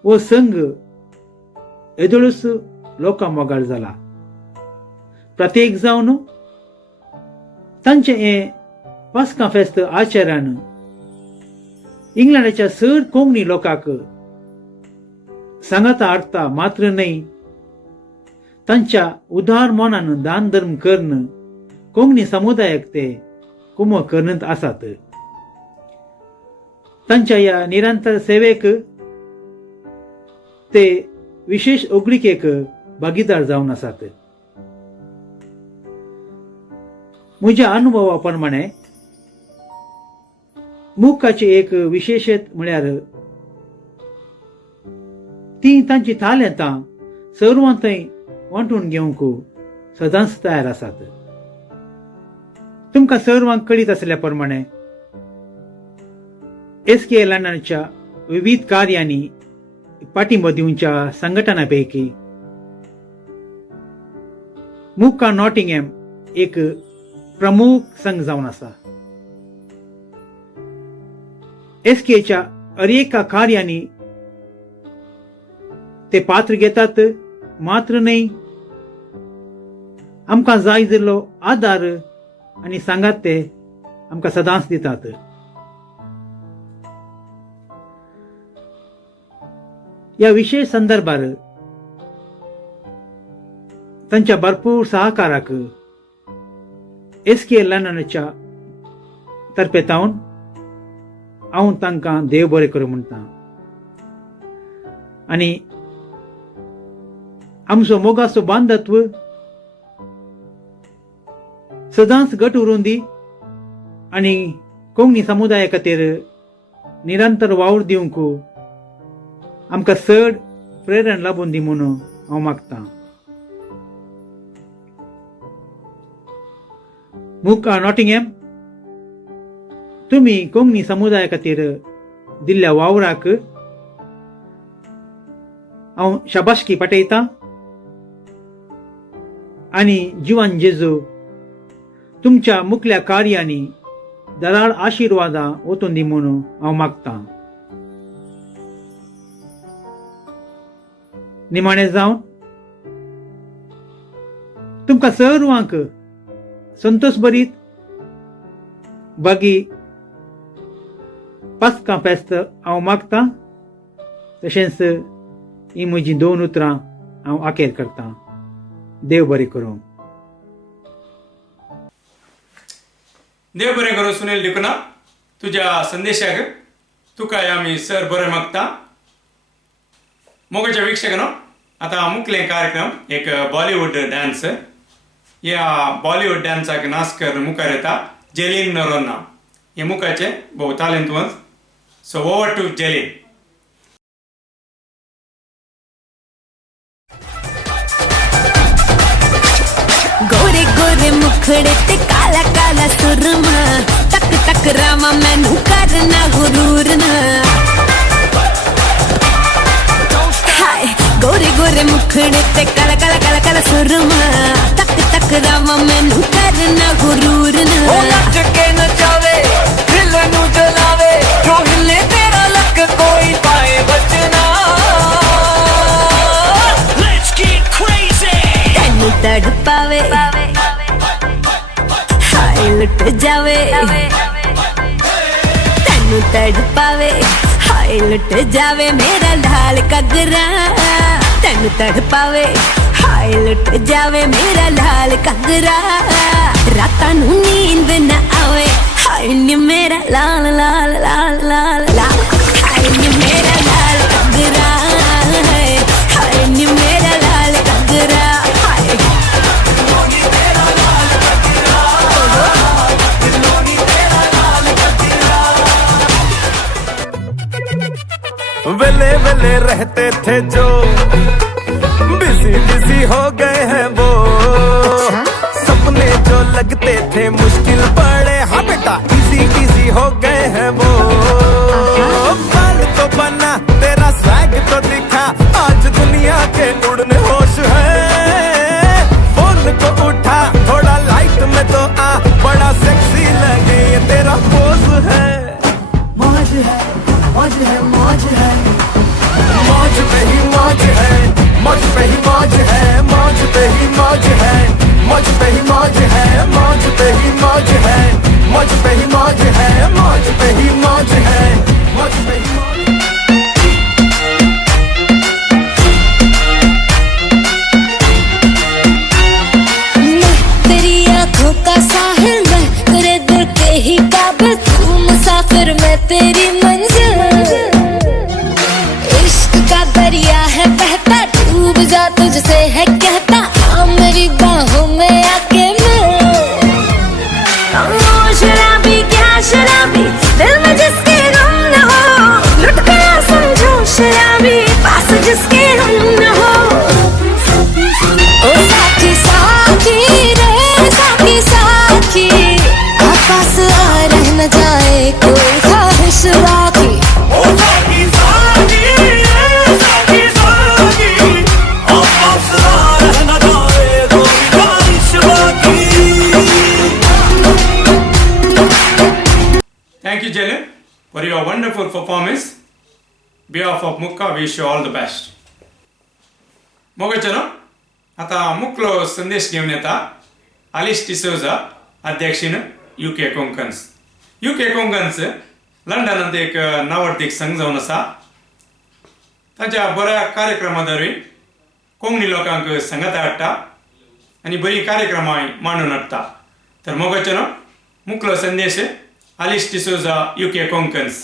वो संघ येदोळूच लोकां मोगाळ जाला. प्रत्येक जावन तांचें हें पास्का फेस्त आचरण इंग्लंडाच्या सर कोंकणी लोकांक सांगाता हाडटा मात्र न्हय, तांच्या उदार मनान दान धर्म करून कोंकणी समुदायाक ते कुमो करत आसात. तांच्या ह्या निरंतर सेवेक ते विशेष उगडिकेक भागीदार जावन आसात. म्हज्या अनुभवा प्रमाणे मुखाची एक विशेशत म्हळ्यार ती तांची तालंतां सर्वां थंय वांटून घेवंक सदांच तयार आसात. तुमकां सर्वांक कळीत आसल्या प्रमाणे SK लंडनच्या विविध कार्यांनी पाठिंबो दिवच्या संघटना पैकी मुका नॉटिंगहॅम एक प्रमुख संघ जावन आसा. SKच्या अनेका कार्यांनी ते पात्र घेतात मात्र न्हय, आमकां जाय जाल्लो आदार आनी सांगात ते आमकां सदांच दितात. ह्या विशेष संदर्भार तांच्या भरपूर सहकाराक SK लंडनच्या तर्फेतावन हांव तांकां देव बरें करूं म्हणटा. आनी आमचो मोगाचो बांधत्व सदांच घट उरून दी आनी कोंकणी समुदाया खातीर निरंतर वावर दिवंक आमकां चड प्रेरण लाबून दी म्हणून हांव मागतां. मुका नॉटिंगहॅम, तुमी कोंकणी समुदाया खातीर दिल्ल्या वावराक हांव शाबासकी पाठयतां आनी जिवान जेजू तुमच्या मुखल्या कार्यांनी दराळ आशिर्वादां वचून दी म्हणून हांव मागतां. निमाणें जावन तुमकां सर्वांक संतोष भरीत बागी पास्का फेस्त हांव मागतां. तशेंच ही म्हजी 2 उतरां हांव आखेर करतां. देव बरें करूं. देव बरें करूं. सुनील डिकुना, तुज्या संदेशाक तुकाय आमी सर बरें मागता. मोगाच्या वीक्षकांनो, आता मुखले कार्यक्रम एक बॉलिवूड डान्स. या बॉलिवूड डान्साक नाचकर मुखार येता जेलीन नरोन्ना. हे मुखाचे भोव तालंतवंत. So over to Jeline. गोरे गोरे मुखड़े ते काला काला सुरमा, तक तक रामा मैनू करना गुरूर ना. हाय गोरे गोरे मुखड़े ते काला काला काला काला सुरमा, तक तक रामा मैनू करना गुरूर ना. ओ नच के नचावे दिल नू जलावे, जो हिले तेरा लक कोई पाए बचना. Let's get crazy. तैनू तड़पावे हाय लुट जावे, तैनू तड़पावे हाय लुट जावे मेरा लाल कगरा. तैनू तड़पावे हाय लुट जावे मेरा लाल कगरा. रातां नू नींद न आवे हाय नी मेरा लाल लाल लाल लाल लाल. हाय नी मेरा लाल कगरा, हाय नी मेरा लाल कगरा. हाय वेले वेले रहते थे जो बिजी हो गए हैं वो सपने जो लगते थे मुश्किल पड़े, हाँ बेटा इजी हो गए हैं वो। बाल तो बना तेरा स्वैग तो दिखा, आज दुनिया के उड़ने होश है। फोन को उठा थोड़ा लाइट में तो आ, बड़ा सेक्सी लगे ये तेरा पोज है। मौज है मौज है मौज है, मौज पे ही मौज है, मौज पे ही मौज है, मौज पे ही मौज है, मौज पे ही मौज है, मौज पे ही मौज है, मौज पे ही मौज है, मौज पे ही मौज है, मौज पे ही मौज। तेरी आंखों का साहिल, मैं तेरे दिल के ही काबिल, तू मुसाफिर मैं तेरी मंजिल। इश्क का दरिया है बहता, डूब जा तुझसे है कहता, आ मेरी बाहों में आके मिल। ओ शराबी क्या शराबी, दिल में जिसके गम न हो, लुट गया समझो शराबी, पास जिसके हम न हो। ओ साथी साथी रे साथी साथी, पास आ रह न जाए कोई ख्वाहिश बाकी। Thank you, Jalen, for your wonderful performance. Behalf of Mukka, wish you all the best. मोगचनो आता मुकलो संदेश घेऊन येता आलिस डिसोजा अध्यक्षीन UK कोंकन्स. UK कोंकन्स लंडनात एक नावर्तीक संघ जावन आसा. ताच्या बऱ्या कार्यक्रमाद्वारे कोंकणी लोकांक संगत हाडटा आनी बरी कार्यक्रमां मांडून हाडटा. तर मोगचनो मुकलो संदेश Alice D'Souza, UK Konkans.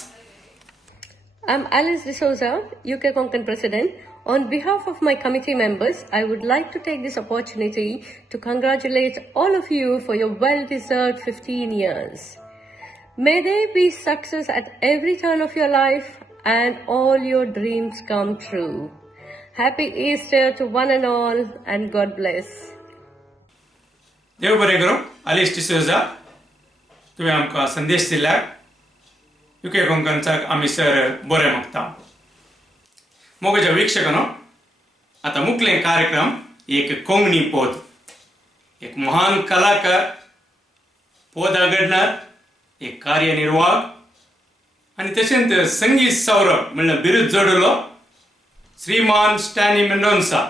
I'm Alice D'Souza, UK Konkan President. On behalf of my committee members, I would like to take this opportunity to congratulate all of you for your well-deserved 15 years. May there be success at every turn of your life and all your dreams come true. Happy Easter to one and all, and God bless. देव बरें करूं. Alice D'Souza, तुम्ही आमकां संदेश दिल्याक UK कोंकणचाक आमी sir बरें मागता. मोगच्या वीक्षकांनो, आता मुखेल कार्यक्रम एक कोंकणी पोद. एक महान कलाकार, पोद आगडणार, एक कार्यनिर्वाहक आनी तशेंच संगीत सौरभ म्हणल्यार बिरुद जोडलो श्रीमान स्टॅनी मेंडोन्सा.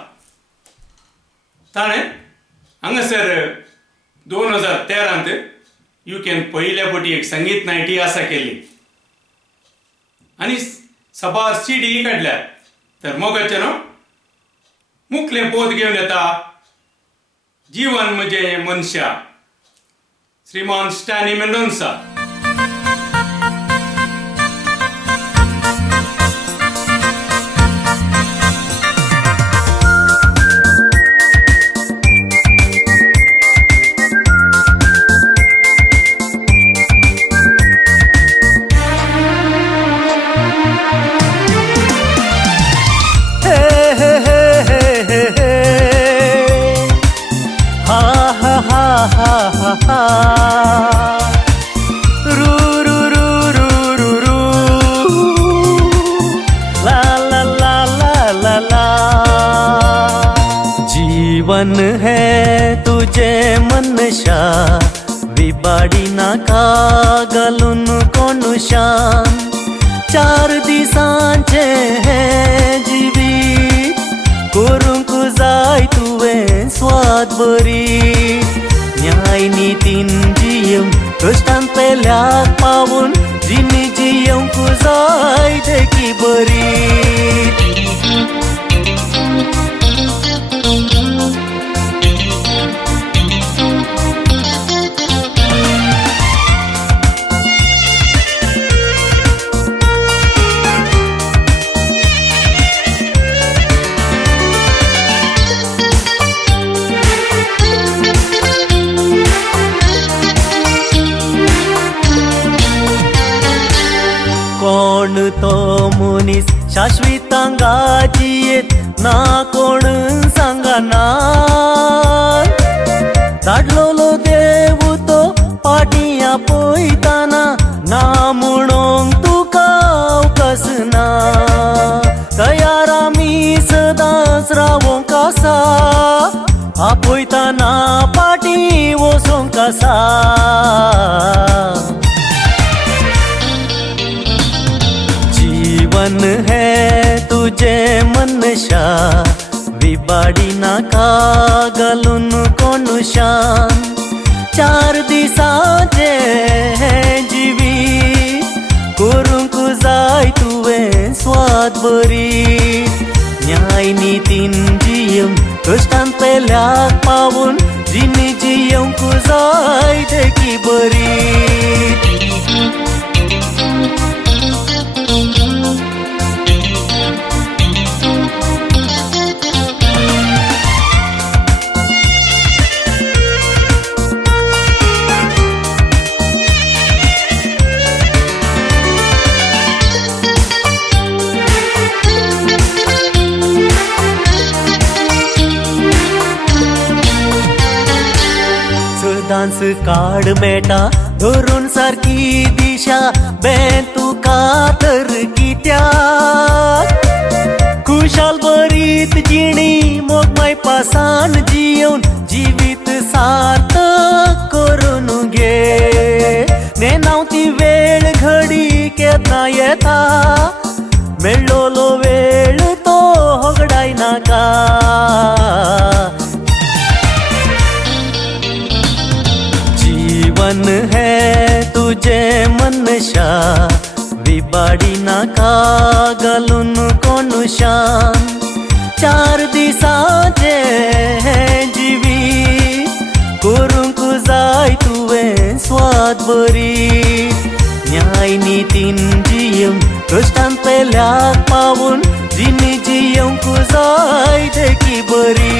ताणें हांगासर 2013 UKन पहिल्या फावटी एक संगीत नायटी आसा केली आनी सबार CD काडल्या. तर मोगाचेनो मुखेलें पोद घेवन येता जीवन म्हणजे मनशा श्रीमान स्टॅनी मेंडोन्सा. जीवन है तुझे मनशा, विबाडी नाका घालून कोणशान. 4 दिसांचे हे जिवीत करूंक जाय तुवें स्वाद बरी. न्याय नितीन जियेवन कश्टान पेल्याक पावून जिणी जियेवंक जाय देखी बरी. कोण तो मनीस शाश्वितांगा जियेत ना कोण सांगा रानान धाडलोलो देव तो पाटिया पळयताना ना म्हणोंक तुका कसना तयार आमी सदांच रावोंक आसा आपयताना पाटी वचोंक आसा जीवन है तुझे मनशा विबाडी नाका घालून कोणशान 4 दिसांचे जिवीत करूंक जाय तुवें स्वाद बरी न्याय नितीन जियम कश्टान पेल्याक पावून जिणी जियेवंक जाय देखी बरी डान्स कार्ड मेटा धरून सारखी दिशा बेन तुका तर कित्याक खुशाल बरीत जिणी मोगमाय पासान जियोन जीवित सार्थक करून घे नेनाव ती वेळ घडी केतना येता मेळ्ळोलो वेळ तो होगडाय नाका जीवन है तुझे मनशा विबाडी नाका घालून कोणशान 4 दिसांचे जिवीत करूंक जाय तुवें स्वाद बरी न्याय नितीन जियेवंक कश्टान पेल्याक पावून जिणी जियेवंक जाय देखी बरी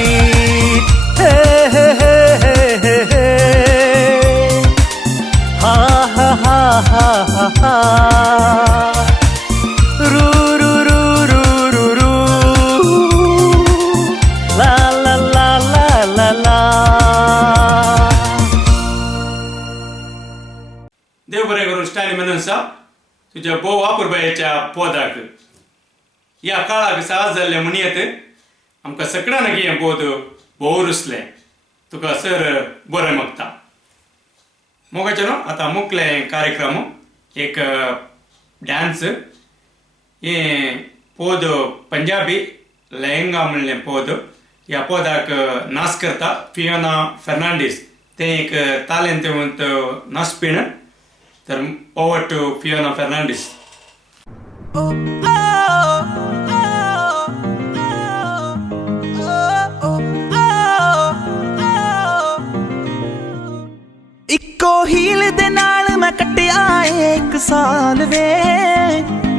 हे हे हे हे हे हे ha ha ha ha ha ha ru ru ru ru ru ru la la la la la la देव बरें करून स्टायल म्हणून सा तुझ्या भोव वापुरबायेच्या पोदाक ह्या काळाक साज जाल्ले म्हणयत आमकां सगळ्यांक हें पोद भोव रुसलें तुका सर बरें मागता मोगाचेनो आता मुकले कार्यक्रम एक डान्स हे पोद पंजाबी लहंगा म्हणले पोद ह्या पोदाक नाच करता फियोना फर्नांडीस ते एक तालेंतवंत नाचपीण तर ओवर टू फियोना फर्नांडीस इक्को हील दे नाल मैं कटिया 1 साल वे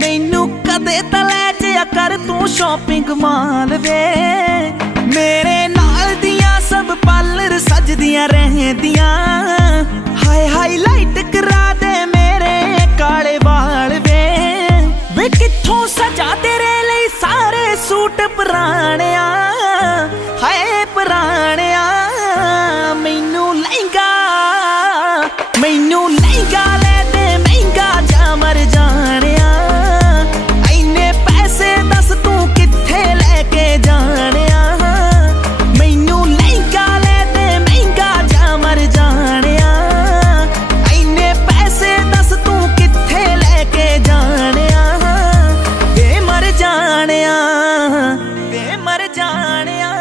मैनू कदे तले जिया कर तू शॉपिंग माल वे मेरे नाल दियां सब पार्लर सजदियां रहदियां हाय हाईलाइट करा दे मेरे काले बाल वे कित्थों सजा तेरे लिए सारे सूट पुराणिया हाय पुराणिया मैनू लहंगा ले दे महंगा जा मर जानिया इन्ने पैसे दस तू कित्थे लेके जानिया मैनू लहंगा ले दे महंगा जा मर जानिया इन्ने पैसे दस तू कित्थे लेके जानिया वे मर जानिया वे मर जानिया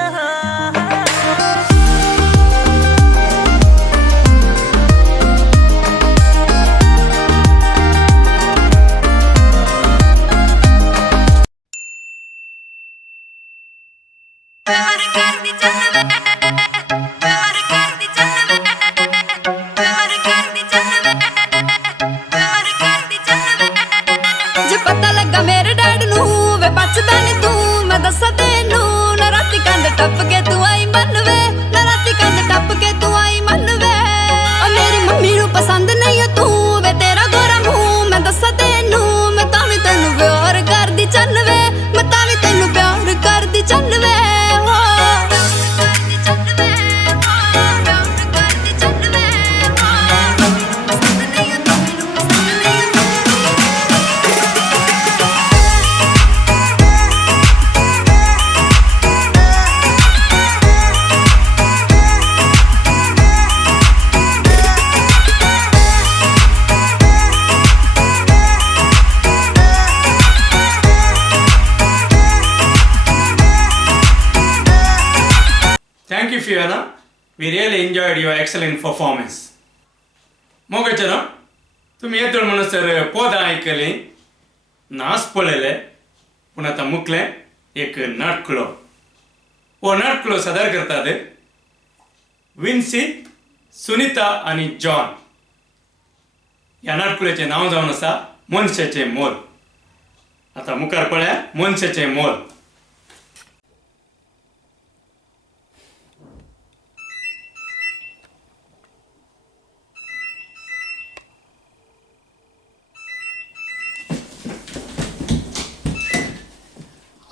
जे पता लगा मेरे डैड नू वे बचदा नी तू मैं दसा तेनू ना राती कंध टप के तू आई मन वे ना राती कंध टप के तू आई मन वे और मेरी मम्मी नू पसंद नहीं है तू वे तेरा गोरा मुंह मैं दसा तेनू मैं तावी तेनू प्यार कर दी चन वे मैं तावी तेनू प्यार कर दी चन वे हो Thank you, Fiona. We really enjoyed your excellent performance. मोगचनो तुम्ही येतो म्हणून सर पोदा ऐकले नाच पळयले पूण आतां मुखले एक नाटकुलो हो नाटकुलो सादर करतात विन्सी, सुनीता आणि जॉन. ह्या नाटकुल्याचें नांव जावन आसा मनशाचें मोल. आतां मुखार पळया मनशाचें मोल.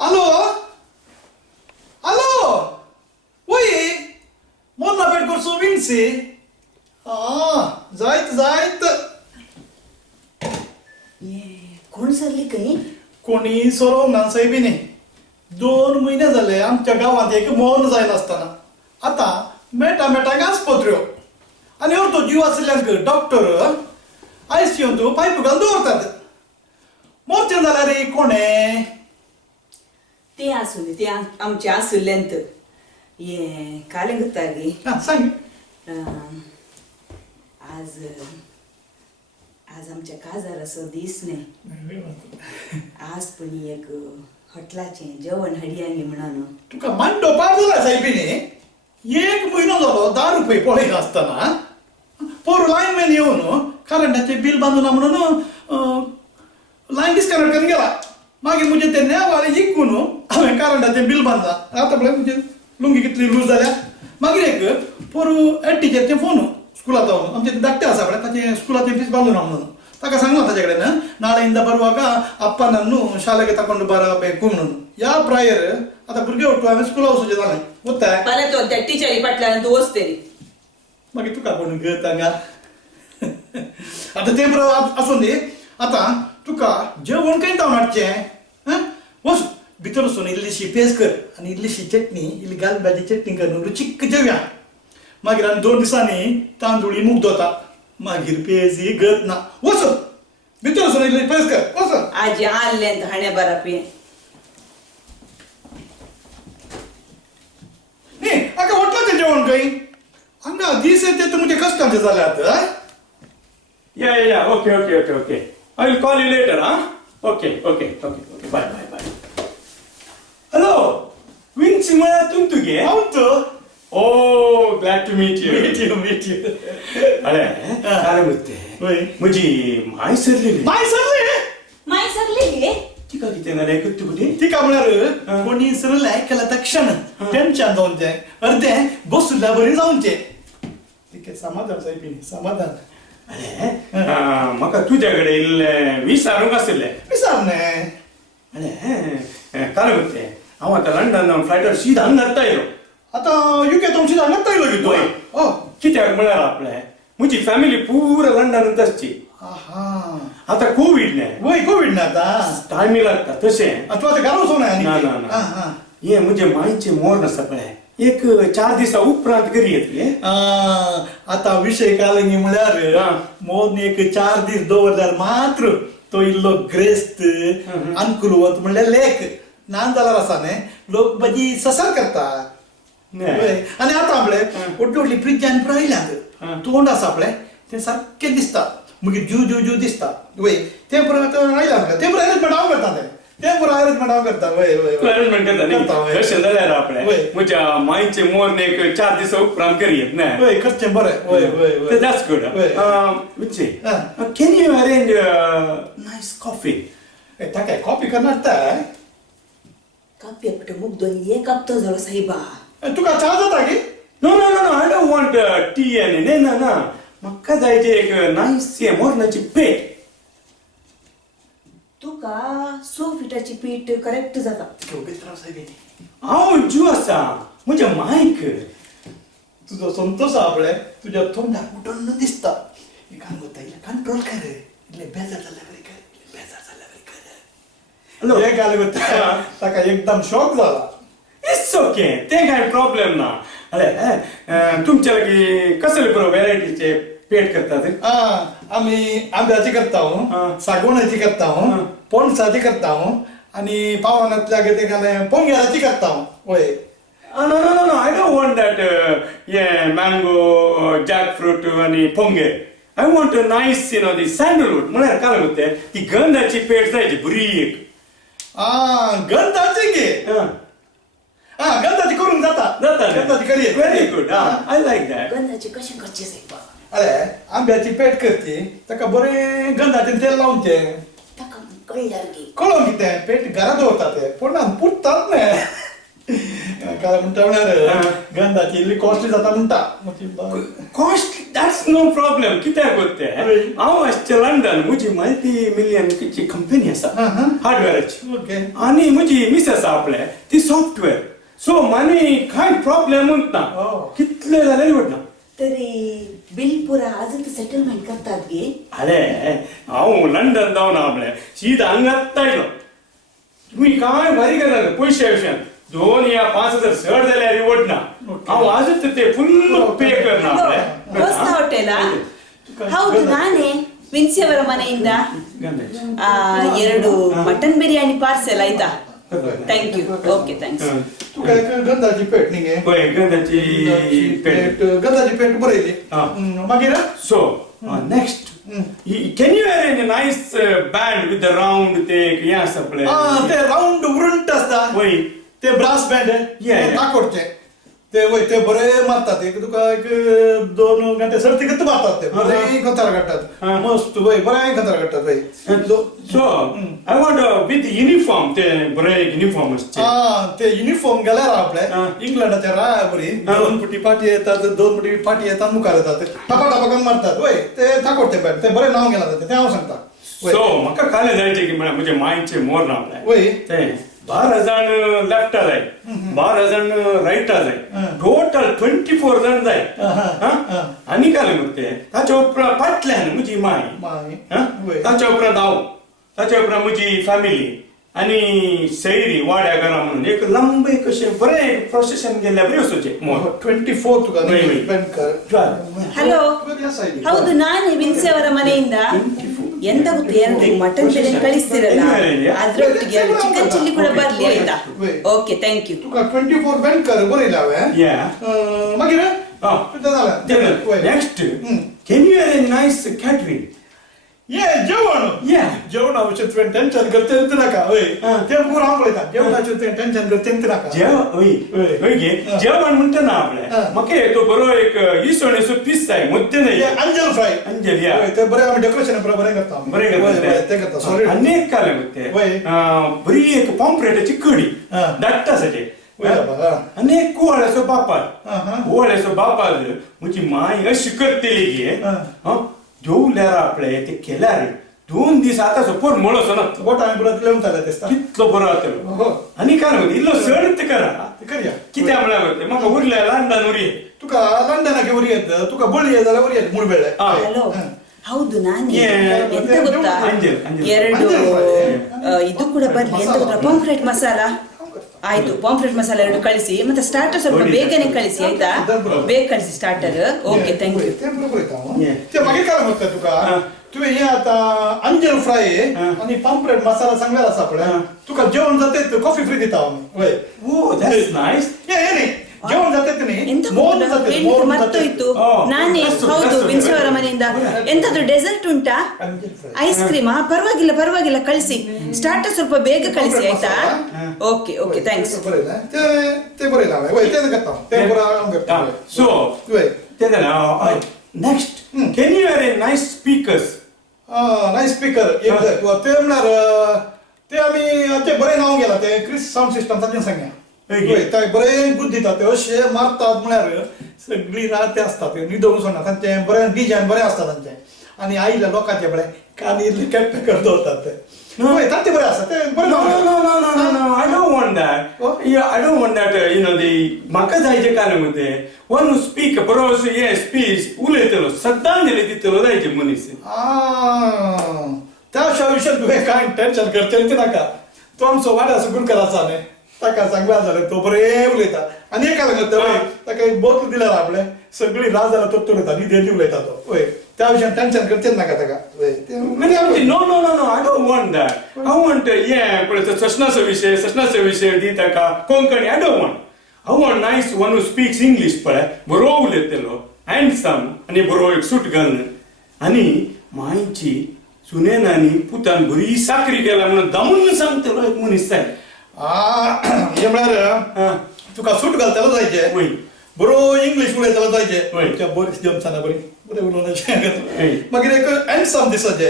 Alô? Alô? Oi? Mona भेट करसो विन्सी? जायत कोण सरली काही कोणी सोरोंक ना साहेबीने 2 महिने झाले आमच्या गावात एक मौन जायला असताना आता मेटांक आस्पत्र्यो आणि तो जीव आशिल्ल्यांक डॉक्टर ICU तू पायप घालून दवरतात. मोर्चे जाल्यार कोणे ते आसून ते आमचे आसुल्ल्यांत ये काले गुत्ता गे सांग आज आमच्या काजार असो दीस न्ही. आज पण एक हॉटेलाचे जेवण हाडयांनी म्हणून तुका मांडो पाड जाला साहेबीने 1 महिनो जालो 10 रुपये पळयत असताना पोर लायनमॅन येवन करंटाचे बिल बांदूना म्हणून लायन डिस्कनेक्ट करून गेला. मागीर म्हणजे ते नेवाळे जिंकून हांवें करंटाचें बिल बांदला. आतां पळय म्हणजे लुंगी कितली लूज जाल्या. मागीर एक पोरू हेड टिचरचें फोन स्कुलांत वचून आमचे धाकटे आसा पळय ताचें स्कुलाचें फीस बांदूना म्हणून ताका सांगला ताचे कडेन नाळेंदा ಬರುವಾಗ ಅಪ್ಪ ನನ್ನು ಶಾಲೆಗೆ ತಕೊಂಡು ಬರಬೇಕು म्हणून. या प्रायर आता भुरगे उठून हांवें स्कुला वचूचें जालें वता फाल्यां तो त्या टिचरी फाटल्यान तूं वच तरी मागीर तुका कोण घेत हांगा. आतां तें बरो आसूं दी. आतां तुका जेवण खंय जावन हाडचें वच भितर वचून इल्लीशी पेज कर आनी इल्लीशी चटणी इल्ली घाल भाजी चटणी करून रुचीक जेवया. मागीर आनी 2 दिसांनी तांदूळ मूग दोता मागीर पेज ही गत ना. वच भितर वचून इल्ली पेज कर वच. आजी आल्लेंत हाण्या बरा पे न्ही आका हॉटेलाचें जेवण खंय हांगा दीस येते तर म्हणजे कश्टांचे जाल्यात. Yeah. Okay. I will call you later, huh? Okay. Bye. Hello, Vinci मला तुगे? हवतो. Oh, glad to meet you. Meet you. अरे, काय म्हणते? म्हणजे माय सरली. माय सरली गे तिका किती नाही तू कुठे? तिका म्हणणार कोणी सरळ ऐकला तक्षण टेन्शन जाऊन जाय अर्धे बसुल्या बरी जाऊन चे. ठीक आहे समाधान साहेब समाधान. अरे म्हाका तुझ्याकडे विचारूंक आसले. विचारणे अरे काय म्हणते हांव आतां लंडन फ्लायटार सीधा नत्ता येलो. आता UK तो सीधा नत्ता येलो की तू कित्याक म्हळ्यार आपले म्हजी फॅमिली पुरा लंडनांत आसची. आता कोविड ने वय कोविड ना आता टायमी लागता तशें. तू आता घालून सोना ना हे म्हणजे मायचे मोर आसा पळय एक 4 दिसा उपरांत घरी येतले. आता विषय कालंगी म्हळ्यार मोन एक 4 दीस दवरल्यार मात्र तो इल्लो ग्रेस्त अनुकूलवंत म्हणल्यार लेख नान जाल्यार आसा न्ही लोक बजी ससर करता. आनी आतां आपले व्हडली व्हडली फ्रिजान रायल्यात तोंड आसा पळय तें सारकें दिसता मागीर जू दिसता. वय तें परत आयला म्हाका तें बरें अरेंजमेंट हांव करता तें बरो अरेंजमेंट हांव करता. अरेंजमेंट करता तशें जाल्यार आपले म्हज्या मायचे मोर एक 4 दिसा उपरांत घरी येत ना. वय करचें बरें. That's good. Vinci, can you arrange nice coffee? ताका कॉफी करणार तर कापी एकटो मुग दोन एक हप्तो जालो साहिबा. तुका चा जाता की? No, I don't want tea आणि ना म्हाका जायचे एक नाईस मोरणाची पेट. तुका 100 फिटाची पीठ करेक्ट जाता. हांव जीव आसा म्हज्या मायक. तुजो संतोष आहा पळय तुज्या तोंडाक उठून दिसता. एक काम करता इल्लें कंट्रोल कर इल्लें बेजार जाल्ल्या बरी कर. हे गाल करता ताका एकदम शॉक जाला. इट्स ओके तें कांय प्रॉब्लेम ना. अरे तुमच्या लागीं कसले बरो वेरायटीचे पेट करतात? आमी आंब्याची करता सागवणाची करता पणसाची करता आणि पावनांतल्या ते पोंग्याची करता. वय No. I don't want that. Mango, jackfruit, आणि पोंगे. I want a nice, the sandalwood. म्हणाल काय होते ती गंधाची पेट जायची बुरी एक. गंधाची घे. गंधाची करून जाता. गंधाची करी. Very good. I like that. गंधाची कशी करची साहेब? अरे आंब्याची पेट करते ताका बरे गंधाचे तेल लावून ते ताका कळल्यार गे. कळून कितें पेट घरात दवरतात ते पूण पुटतात न्ही. काय म्हणटा म्हळ्यार गंधाची इल्ली कॉस्टली जाता म्हणटा. Cost, that's no problem. कित्याक होते हांव आसचे लंडन म्हजी मल्टी-मिलियन कंपनी आसा हार्डवेअराची. ओके. आणि म्हजी मिसेस आपले ती सॉफ्टवेअर. सो मनी कांय प्रॉब्लेमूच ना. कितले जाल्यार वयना. तरी बिल पुरा अजून सेटलमेंट करतात गे. अरे हांव लंडन जावन आपले सीधा हांगात आयलो. तुम्ही काय भारी करता पयशे विशयान 2 या 5,000 चड जाल्यार वडना. हांव आजूच ते फुल पे करना आपले. ಕೋಸ್ತಾ ಹೋಟೆಲಾ? ಹೌದು ನಾನೇ ವಿನ್ಸೆಯವರ ಮನೆಯಿಂದ 2 ಮಟನ್ ಬಿರಿಯಾನಿ ಪಾರ್ಸೆಲ್ ಆಯ್ತಾ? Thank you. Okay thanks. तुका एक गंधाची पेट न्ही गे. पळय गंधाची पेट. गंधाची पेट बरयली. मागीर so next can you wear a nice band with the round ते हे आसा पळय. ते राऊंड उरुंट आसता. वय ते ब्रास बँड ताकोडचे ते वय ते बरे मारतात. एक तुका एक 2 घंटे सर्तीगत मारतात ते बरे गंधार काडटात. मस्त वय बरे गंधार काडटात वय. So I want with uniform ते बरे युनिफॉर्म असते. ते युनिफॉर्म गेल्यार आपले इंग्लंडाचे राय बरी 2 पुटी पाटी येतात 2 पुटी पाटी येतात मुखार येतात टपाटपाकन मारतात वय ते ताकोडते बँड ते बरे नाव गेला ते हांव सांगता. सो म्हाका काले जायचे की म्हणजे मायंडचे मोर नावले वय ते 12 जाण लेफ्टा जाय 12 जाण रायटा जाय टोटल 24 जाण जाय. आनी काय मग ते ताच्या उपरांत फाटल्यान म्हजी माय ताच्या उपरांत हांव ताच्या उपरांत म्हजी फॅमिली आनी सैरी वाड्या घरा म्हणून एक लंबे कशे बरे प्रोसेशन गेल्या बरे वचोचे 24 तुका स्पेंड कर. ಹಲೋ ಹೌದು ನಾನೇ ವಿನ್ಸೆಯವರ ಮನೆಯಿಂದ. ಎಂತ ಗೊತ್ತು 2 ಮಟನ್ ಬಿರಿಯಾನಿ ಕಳಿಸ್ತಿರಲ್ಲ ಅದ್ರೊಟ್ಟಿಗೆ 2 ಚಿಕನ್ ಚಿಲ್ಲಿ ಕೂಡ ಬರ್ಲಿ ಆಯ್ತಾ? Okay thank you. तुका 24 बँड कर बरयला हांवें. मागीर next can you have a nice catering. जेवण आवश्यक टेन्शन करते नाका. ते पूर हांव पळयता जेवणाचें टेन्शन करते नाका. जेवण म्हणटा ना आपले म्हाका तो बरो एक इसवणेचो पीस जाय मध्य न्हय अंजल फ्राय. अंजल ते बरे आमी डेकोरेशन बरे करता. बरे करता सॉरी. अनेक काले ते बरी एक पॉम्प्रेटाची कडी धाडटा आसाचे. अनेक कुवाळ्याचो बापाल म्हजी माय अशी करतली गे जेवल्यार आपले ते केल्यार 2 दीस आतां सपोज मळसो ना गोठांनी परत लेवन जालें दिसता. कितलो बरो जातलो. आनी काय म्हणटा इल्लो सण ते करा कित्याक म्हळ्यार म्हाका उरल्या लंडन उरी तुका लंडनाक उरी येत तुका बळी जाल्यार उरी येत मुळबेळे. ಹಲೋ ಹೌದು ನಾನೇ. ಎಂತ ಗೊತ್ತಾ 2 ಇದು ಕೂಡ ಬರ್ಲಿ. ಎಂತ ಗೊತ್ತಾ ಪಾಂಫ್ರೆಟ್ ಮಸಾಲ ಆಯ್ತು. ಪಾಂಫ್ರೆಟ್ ಮಸಾಲ 2 ಕಳಿಸಿ ಮತ್ತೆ ಸ್ಟಾರ್ಟರ್ ಸ್ವಲ್ಪ ಬೇಗನೆ ಕಳಿಸಿ ಆಯ್ತಾ? ಬೇಗ ಕಳಿಸಿ ಸ್ಟಾರ್ಟರ್. Okay thank you. ते मागीर काय म्हणटा तुका तुवें हें आतां अंजल फ्राय आनी पांपलेट मसाला सांगल्यार आसा पळय तुका जेवण जाता कॉफी फ्री दिता आमी. वय that's nice. हे न्ही जेवण जाता न्ही ಎಂತ ಮರ್ತೋಯ್ತು. ನಾನೇ ಹೌದು ವಿನ್ಸೆಯವರ ಮನೆಯಿಂದ. ಎಂತಾದ್ರೂ ಡೆಸರ್ಟ್ ಉಂಟಾ? ಐಸ್ ಕ್ರೀಮಾ? ಪರವಾಗಿಲ್ಲ ಕಳಿಸಿ. ಸ್ಟಾರ್ಟರ್ ಸ್ವಲ್ಪ ಬೇಗ ಕಳಿಸಿ ಆಯ್ತಾ? Okay okay thanks. ते बरयला हांवें वय तें करता ते बरो करता. सो वय ते next can you have a nice speakers. Nice speaker एक ते म्हणल्यार ते आमी ते बरें नांव गेलां ते क्रिस साऊंड सिस्टम ताचें सांगया. ते बरें गुड दिता ते अशे मारतात म्हळ्यार सगळी रात ते आसता ते न्हिदूंक सोडना तांचें बरें डिजायन बरें आसता तांचें. आनी आयिल्ल्या लोकांचे पळय कानी इल्ले कॅप्ट दवरतात ते. वय तांचे बरें आसा ते बरें. No, I don't want that. I don't want that. The म्हाका जायचे कारण मध्ये वन स्पीक बरो हे स्पीच उलयतलो सद्दां दितलो जायचे मनीस. त्या विशयान तुवें कांय टेन्शन करचें नाका. तो आमचो वाड्या सुगुणकार आसा न्ही ताका सांगल्यार जालें तो बरें उलयता. आनी एका सांगता ताका एक बोतल दिल्यार आपले सगळी रात जाल्यार तो उलयता न्हिदेली उलयता तो. वय त्या विशयान टेन्शन करचें नाका ताका. No, I don't want that. I want पळय सशनाचो विशय दी ताका कोंकणी. I don't want. हांव nice one who speaks English पळय बरो उलयतलो हँडसम आनी बरो एक सूट घालून आनी मायची सुनेन आनी पुतान बरी साकरी केला म्हणून दामून सांगतलो एक मनीस जाय. हे म्हळ्यार तुका सूट घालतलो जायचे बरो इंग्लीश उलयतलो जायचे बोरीस जॉन्सना बरी बरें उलोवनाचें मागीर एक हँडसम दिसाचे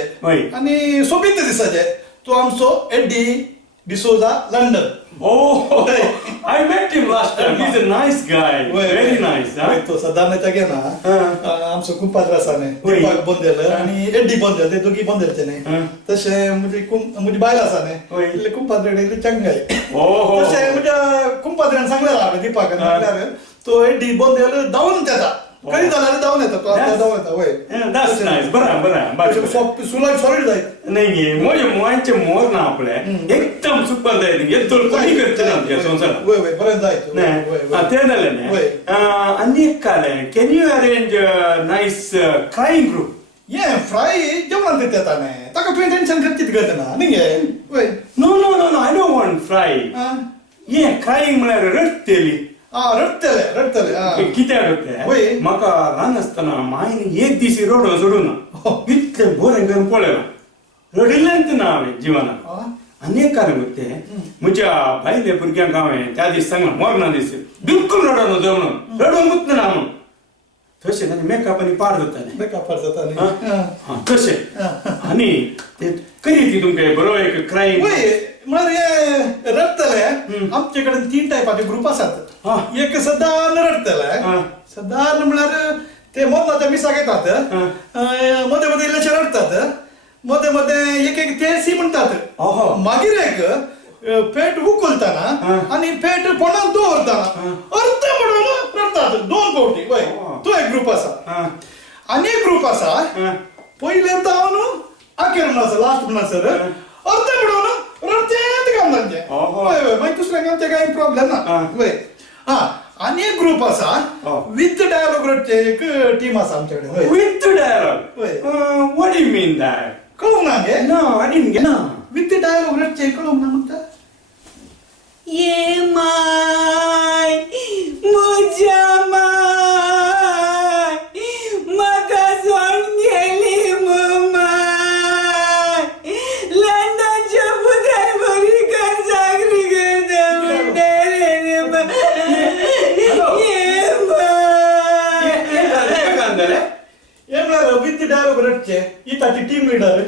आनी सोबीत दिसाचे तो आमचो Eddie D'Souza London. Oh, I met him last time. He's a nice guy. Very nice. तो सदांचा गे ना आमचो कुंपाद्र आसा न्ही दीपक बोंदेल आनी एडी बोंदेल ते दोगी बोंदेलचे न्ही तशें म्हजी बायल आसा न्ही कुंपाद्र इल्ली चंगाय. तशें म्हज्या कुंपाद्र्यान सांगलें हांवें दीपकान म्हटल्यार तो एडी बोंदेल धांवन येता कधी जाल्यार धांवन येता तो धांवन येता वय. That's nice. बरं सॉलिड जाय नाही मोजे मोयांचे मोर ना आपले एकदम सुपर जाय हे तोल कोणी करचे ना या संसारात. वय वय बरें जाय ते जालें न्ही. आनी एक कालें can you arrange nice crying group. ये फ्राय जेवणान ते येता न्ही ताका तुवें टेन्शन करचीत करतना न्ही गे वय. No no no no I don't want fry. ये क्राईंग म्हळ्यार रडटली. रडतले कित्याक ते म्हाका ल्हान आसतना मायन एक दीस रडो सोडूना इतलें बरें करून पळयलां रडिल्लेंच ना हांवें जिवनांत. आनी एक कारण ते म्हज्या भायल्या भुरग्यांक हांवें त्या दीस सांगलां मरणा दीस बिलकुल रडना जेवणान रडोंकूच ना म्हणून. तशें ताणें मेकअप आनी पाड जाता न्ही तशें आनी ते करी ती तुमकां बरो एक क्राईंग म्हळ्यार हे रडतले आमचे कडेन 3 टायपाचे ग्रुप आसात. एक सदां रडतले सदां म्हळ्यार ते मरणाच्या मिसाक येतात मदें मदें इल्लेशे रडतात मदें मदें एक एक ते सी म्हणटात. मागीर एक पेट उखलतना आनी पेट पोंडान दवरतना अर्थ म्हणून रडतात 2 फावटी वय. तो एक ग्रुप आसा. आनी एक ग्रुप आसा पयले जावन आखेर म्हणसर लास्ट म्हणसर अर्थ म्हणून रडचेंच काम तांचें वय वय मागीर दुसऱ्यांक आमचें कांय प्रॉब्लेम ना वय. आनी एक ग्रुप आसा विथ डायलॉग रडचे एक टीम आसा आमचे कडेन. With dialogue what do you mean that. कळूंक ना गे. No I didn't get. With dialogue रडचे कळूंक ना म्हणटा. ये माय म्हज्या माय म्हाका सोडून गेली माय लंडनच्या पुतान बरी कर चाकरी करता म्हणटा रे ये म्हळ्यार विथ डायलॉग रडचे ही ताची टीम लिडर.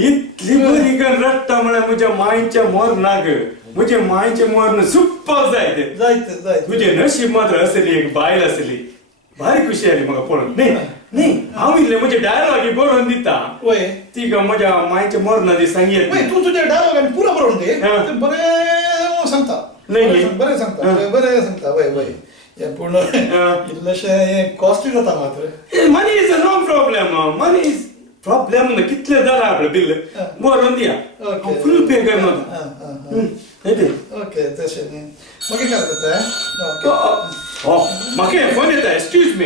इतली बरी करून रडटा म्हळ्यार म्हज्या मायच्या मोर नाग म्हजे मायचे मोर सुपर जायते. तुजे नशीब मात्र असली एक बायल असली भारी खुशी जाली म्हाका पळोवन. न्ही हांव इल्ले म्हजे डायलॉगी बरोवन दिता वय ती म्हज्या मायच्या मोरना दी सांगयत. तूं तुजे डायलॉगांनी पुरो बरोवन दे बरें सांगता बरें सांगता वय वय. पूण इल्लेशें कॉस्टली जाता मात्र. Money is no problem. Money is problem ना कितले जाला आपले बिल बरोवन दिया फुल पे करना. ओके तशें न्ही मागीर काय करता. म्हाका फोन येता एक्सक्यूज मी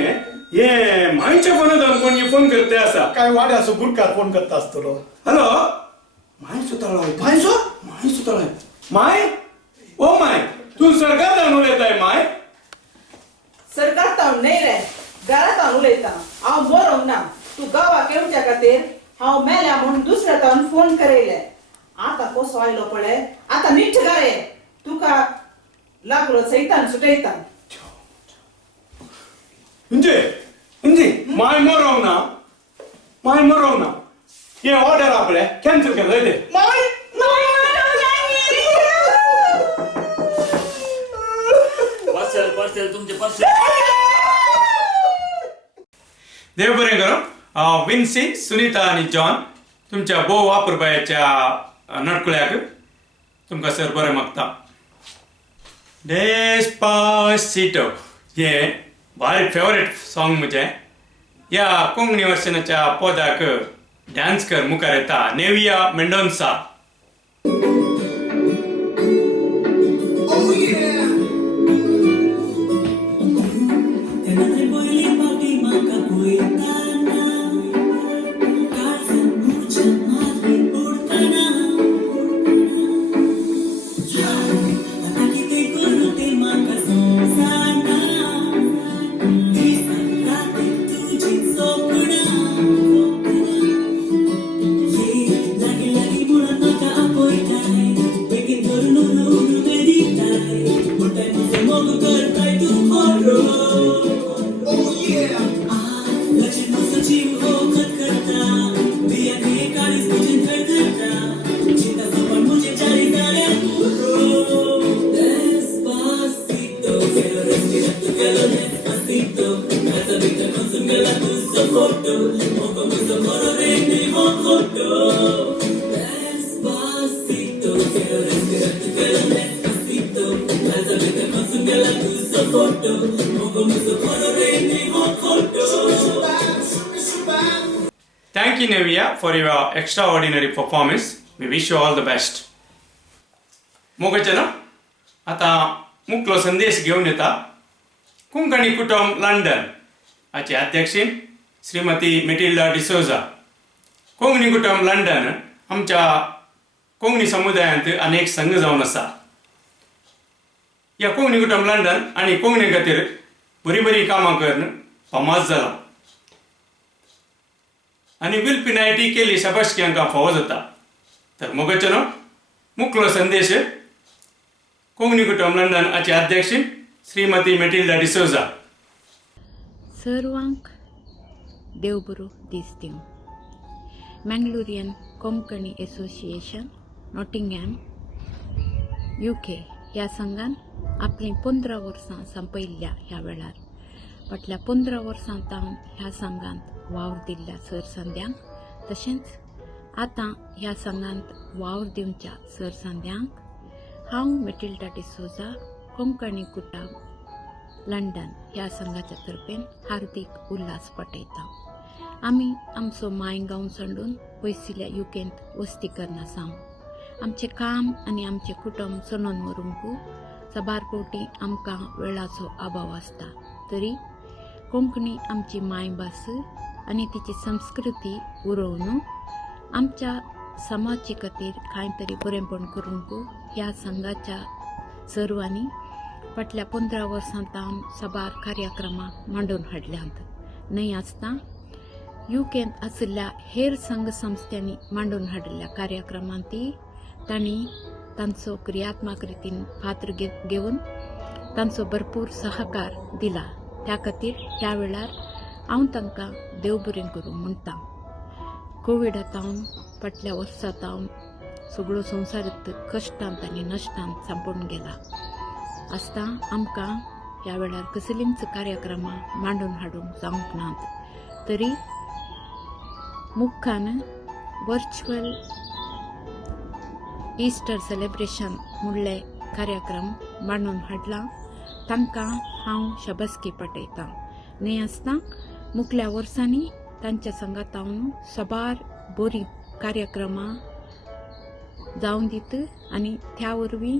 हे मायच्या फोनांत कोणी फोन करते आसा काय वाड्या असो गुडकार फोन करता आसतलो. Hello my सुताळो my सुताळो my oh my तू सरकार जावन उलयताय माय. सरकार तावन न्ही रे घरात हांव उलयतां हांव बरोवंक ना. तूं गांवाक येवच्या खातीर हांव मेल्या म्हणून दुसऱ्या तावन फोन करयले. आतां कसो आयलो पळय आतां नीट घाय तुका लागलो सैतान सुटयता. म्हणजे माय मरव ना हे ऑर्डर आपले कॅन्सल केलं ते. देव बरें करो. विन्सी सुनीता आणि जॉन तुमच्या भोव वापरपायाच्या नडकुळ्याक तुमकां सर बरें मागता. डेस्पासिटो हे भारी फेवरेट सॉंग म्हजें. ह्या कोंकणी वर्शनाच्या पदाक डान्स कर मुखार येता Nivea Mendonsa. Thank you, Nevia, for your extraordinary performance. We wish you all the best. मोगचन आता मुकलो संदेश घेऊन येता कोंकणी कुटुंब लंडन हाचे अध्यक्षीण श्रीमती मेटिल्डा डिसोजा. कोंकणी कुटुंब लंडन आमच्या कोंकणी समुदायांत अनेक संघ जावन आसा. ह्या कोंकणी कुटुंब लंडन आनी कोंकणी खातीर बरी बरी कामां करून फामाद जाला आनी विल्पिनायटी केली शाबासकी हांकां फावो जाता. तर मोगचनो मुकलो संदेश कोंकणी कुटुंब लंडन हाचे अध्यक्षीण श्रीमती मेटिल्डा डिसोजा. सर्वांक देव बरो दीस दिवं. Mangalorean Konkani association Nottingham UK ह्या संघान आपली 15 वर्सां संपयल्ल्या ह्या वेळार फाटल्या 15 वर्सां तावन ह्या संघांत वावर दिल्ल्या सरसंद्यांक तशेंच आतां ह्या संघांत वावर दिवच्या सरसंद्यांक हांव मेटिल्डा डिसोजा कोंकणी कुटुंब लंडन ह्या संघाच्या तर्फेन हार्दिक उल्हास पटयता. आमी आमचो मायगांव सोडून पयसिल्ल्या UKंत वस्ती करना सावन आमचें काम आनी आमचें कुटुंब चलोवन व्हरूंक सबारपोटी आमकां वेळाचो अभाव आसता. तरी कोंकणी आमची मायभास आनी तिची संस्कृती उरोवन आमच्या समाजी खातीर कांय तरी बरेंपण करूंक ह्या संघाच्या सर्वांनी फाटल्या 15 वर्सां तावन सबार कार्यक्रमां मांडून हाडल्यांत. न्हय आसता UKंत आशिल्ल्या हेर संघ संस्थांनी मांडून हाडिल्ल्या कार्यक्रमांती तांणी तांचो क्रियात्मक रितीन पात्र घेवन तांचो भरपूर सहकार दिला. त्या खातीर ह्या वेळार हांव तांकां देव बरें करूं म्हणटा. कोविडांतावन फाटल्या वर्सांतावन सगळो संवसार कश्टांत आनी नश्टांत सांपोवन गेला आसता आमकां ह्या वेळार कसलींच कार्यक्रमां मांडून हाडूंक जावंक नात. तरी मुखान वर्च्युअल इस्टर सेलिब्रेशन म्हणले कार्यक्रम मांडून हाडला तांकां हांव शाबासकी पटयतां. न्हय आसता मुखल्या वर्सांनी तांच्या संगातावन सबार बरी कार्यक्रमां जावन दीत आनी त्या वरवीं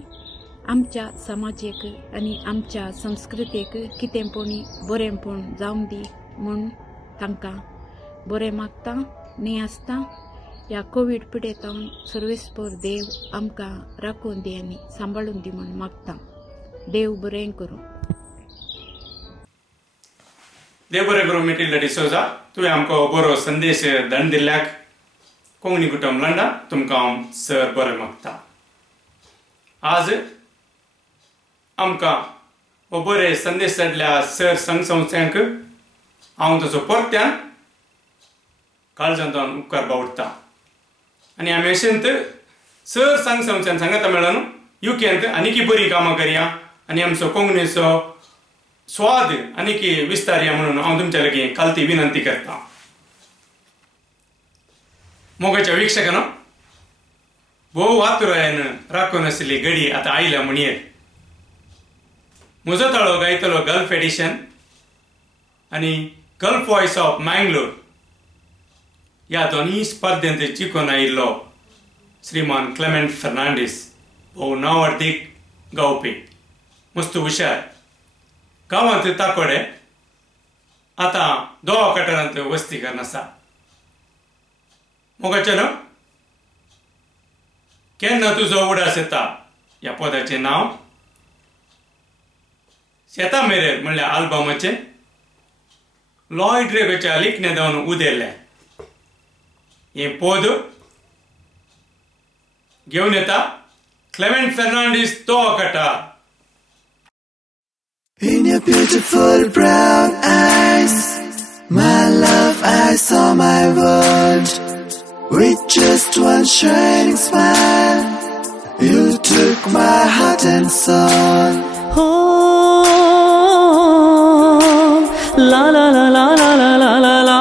आमच्या समाजेक आनी आमच्या संस्कृतेक कितेंपणी बरेंपण जावन दी म्हूण तांकां बरें मागता. न्हय आसता ह्या कोवीड पिडेतावन सर्वेस्पर देव आमकां राखून दी आनी सांबाळून दी म्हूण मागता. देव बरें करूं. देव बरें करूं मेटिल्डा डिसोजा. तुवें आमकां बरो संदेश धाडून दिल्ल्याक कोंकणी कुटुंब लंडन तुमकां हांव सर बरें मागता. आज आमकां हो बरे संदेश धाडल्या सर संघ संस्थांक हांव ताचो परत्यान काळजांतल्यान उपकार बावडटा. आनी आमी अशेंत सर संघ संस्थान सांगता मेळून UKंत आनीक बरी कामां करया आनी आमचो कोंकणीचो स्वाद आनीक विस्तारया म्हणून हांव तुमच्या लागीं खालती विनंती करतां. मोगाच्या वीक्षकांनो, भोव आतुरायेन राखून आशिल्ली घडी आतां आयल्या म्हणयर. म्हजो ताळो गायतलो गल्फ एडिशन आनी गल्फ वॉयस ऑफ मँगलोर ह्या दोनूय स्पर्धेंत जिखून आयिल्लो श्रीमान क्लेमेंट फर्नांडीस भोव नांवार्थीक गावपी मस्त हुशार. गांवांत ताकोडे आतां दोवा कटारांत वस्ती करून आसा. मोगाचेनो, केन्ना तुजो उडास येता ह्या पदाचें नांव शेता मेरेर म्हणल्या आल्बमाचें लॉयड रेगोच्या लिखण्यादावन उदेल्लें. हें पद घेवन येता क्लेमेंट फर्नांडीस दोवा कटार. In your beautiful brown eyes, my love, I saw my world. With just one shining smile, you took my heart and soul. Oh, la la la la la la la la la.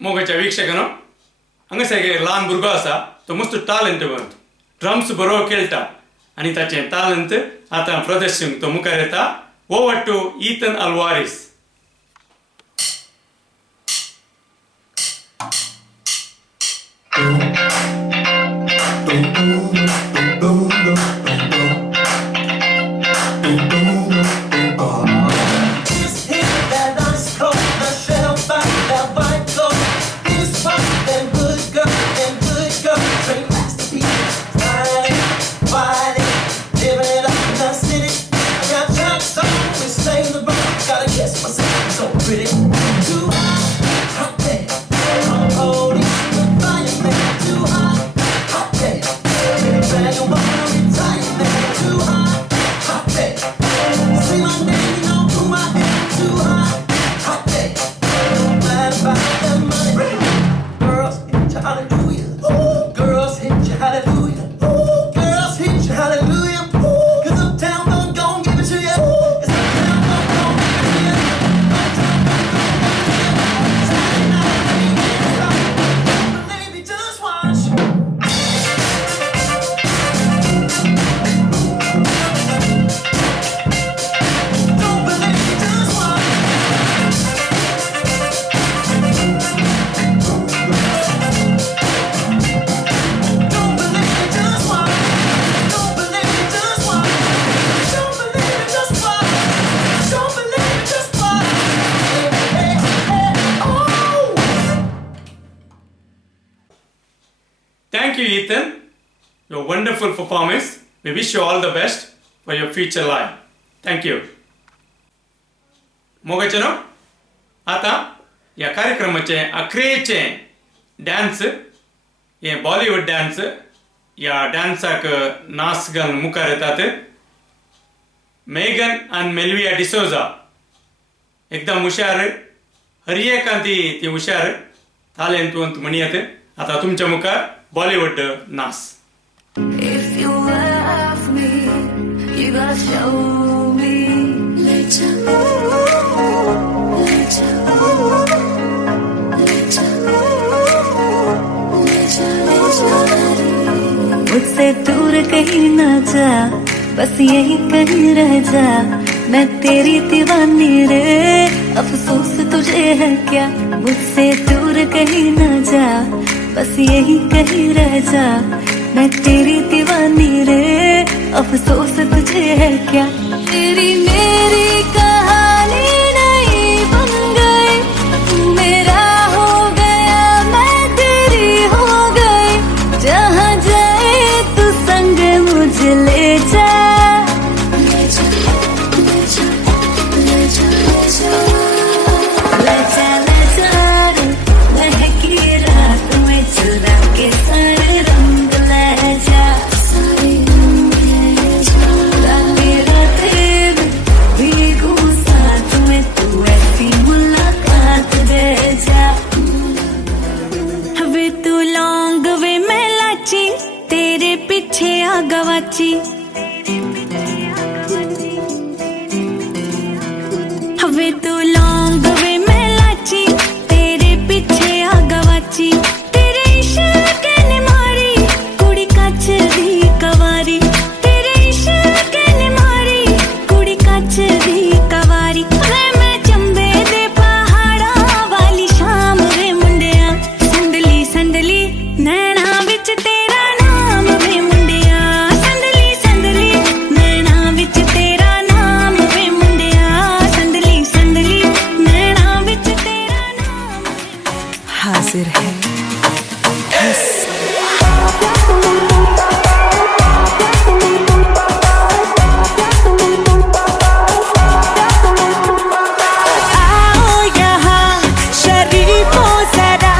मोगाच्या वीक्षकांनो हांगासर एक ल्हान भुरगो आसा तो मस्त टॅलेंटवंत drums बरो खेळटा आनी ताचें टॅलंट आतां प्रदर्शनक तो मुखार येता over to Ethan Alvares Thank you, Ethan. Your wonderful performance. We wish you all the best for your future life. Thank you. मोगाचनो आता या कार्यक्रमाचे अखेरचे डान्स हे बॉलिवूड डान्स या डान्साक नाच घालून मुखार येतात मेगन आणि मेल्विया डिसोजा एकदम हुशार हर एकांती ती हुशार टॅलेंटवंत म्हणयात आता तुमच्या मुखार बॉलिवूड नाच If you love me, you gotta show me. मुझसे दूर कहीं ना जा, बस यही कहीं रह जा, मैं तेरी दीवानी रे, अफसोस तुझे है क्या। मुझसे दूर कहीं ना जा, बस यही कहीं रह जा, मैं तेरी दीवानी रे, अफसोस तुझे है क्या। तेरी मेरी कहानी नहीं बन गई, तू मेरा हो गया, मैं तेरी हो गई। जहाँ जाए तू संग मुझे ले जा, ले जा, ले जा, ले जा, ले जा, ले जा, ले जा रे, महकी रात में चुरा के सारे रंग ले जा, सारे रंग ले जा। रातें रातें में भीगू साथ में, तू ऐसी मुलाकात दे जा। वे तू लौंग वे मैं लाची, तेरे पीछे आ गवाची। वे तू लौंग वे मैं लाची, तेरे पीछे आ गवाची। तेरे इश्क ने मारी कुड़ी कच दी कवारी, तेरे इश्क ने मारी कुड़ी कच दी कवारी। वे मैं चंबे दे पहाड़ा वाली शाम वे मुंडिया, संदली संदली नैना विच तेरा नाम वे मुंडिया, संदली संदली नैना विच तेरा नाम वे मुंडिया, संदली संदली नैना विच तेरा नाम। हाजिर है आओ यहाँ शरीफों जरा,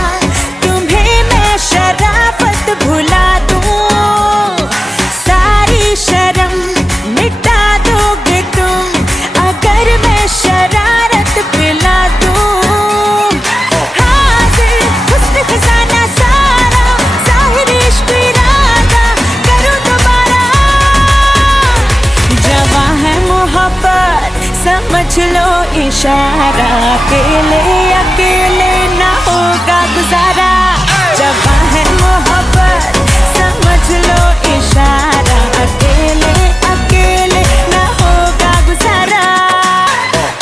तुम्हें मैं शराफत भुला दूं। सारी शर्म मिटा दोगे तुम, अगर मैं शरारत पिला दूं। हाजिर हुस्न खजाना सारा, ज़ाहिर इश्क इरादा करूं दोबारा। जवां है मोहब्बत समझ लो इशारा, अकेले अकेले ना होगा गुजारा जवां है मोहब्बत समझ लो इशारा अकेले अकेले ना होगा गुजारा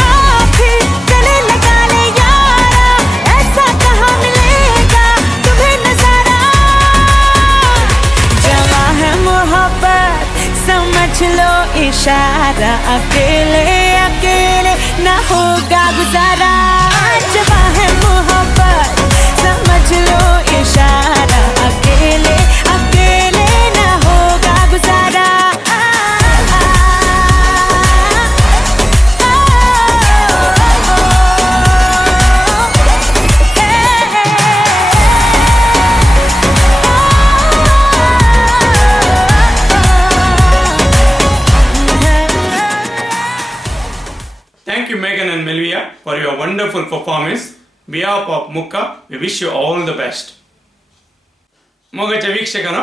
आप ही गले लगा ले यारा ऐसा कहाँ मिलेगा तुम्हें नजारा जवां है मोहब्बत समझ लो इशारा अकेले अकेले ना होगा गुजारा जवां है मोहब्बत समझ लो इशारा अकेले अकेले ना होगा गुजारा Thank you, Megan and Melvia, for your wonderful performance. On behalf of Mukka, we wish you all the best. मोगाच्या वीक्षकांनो,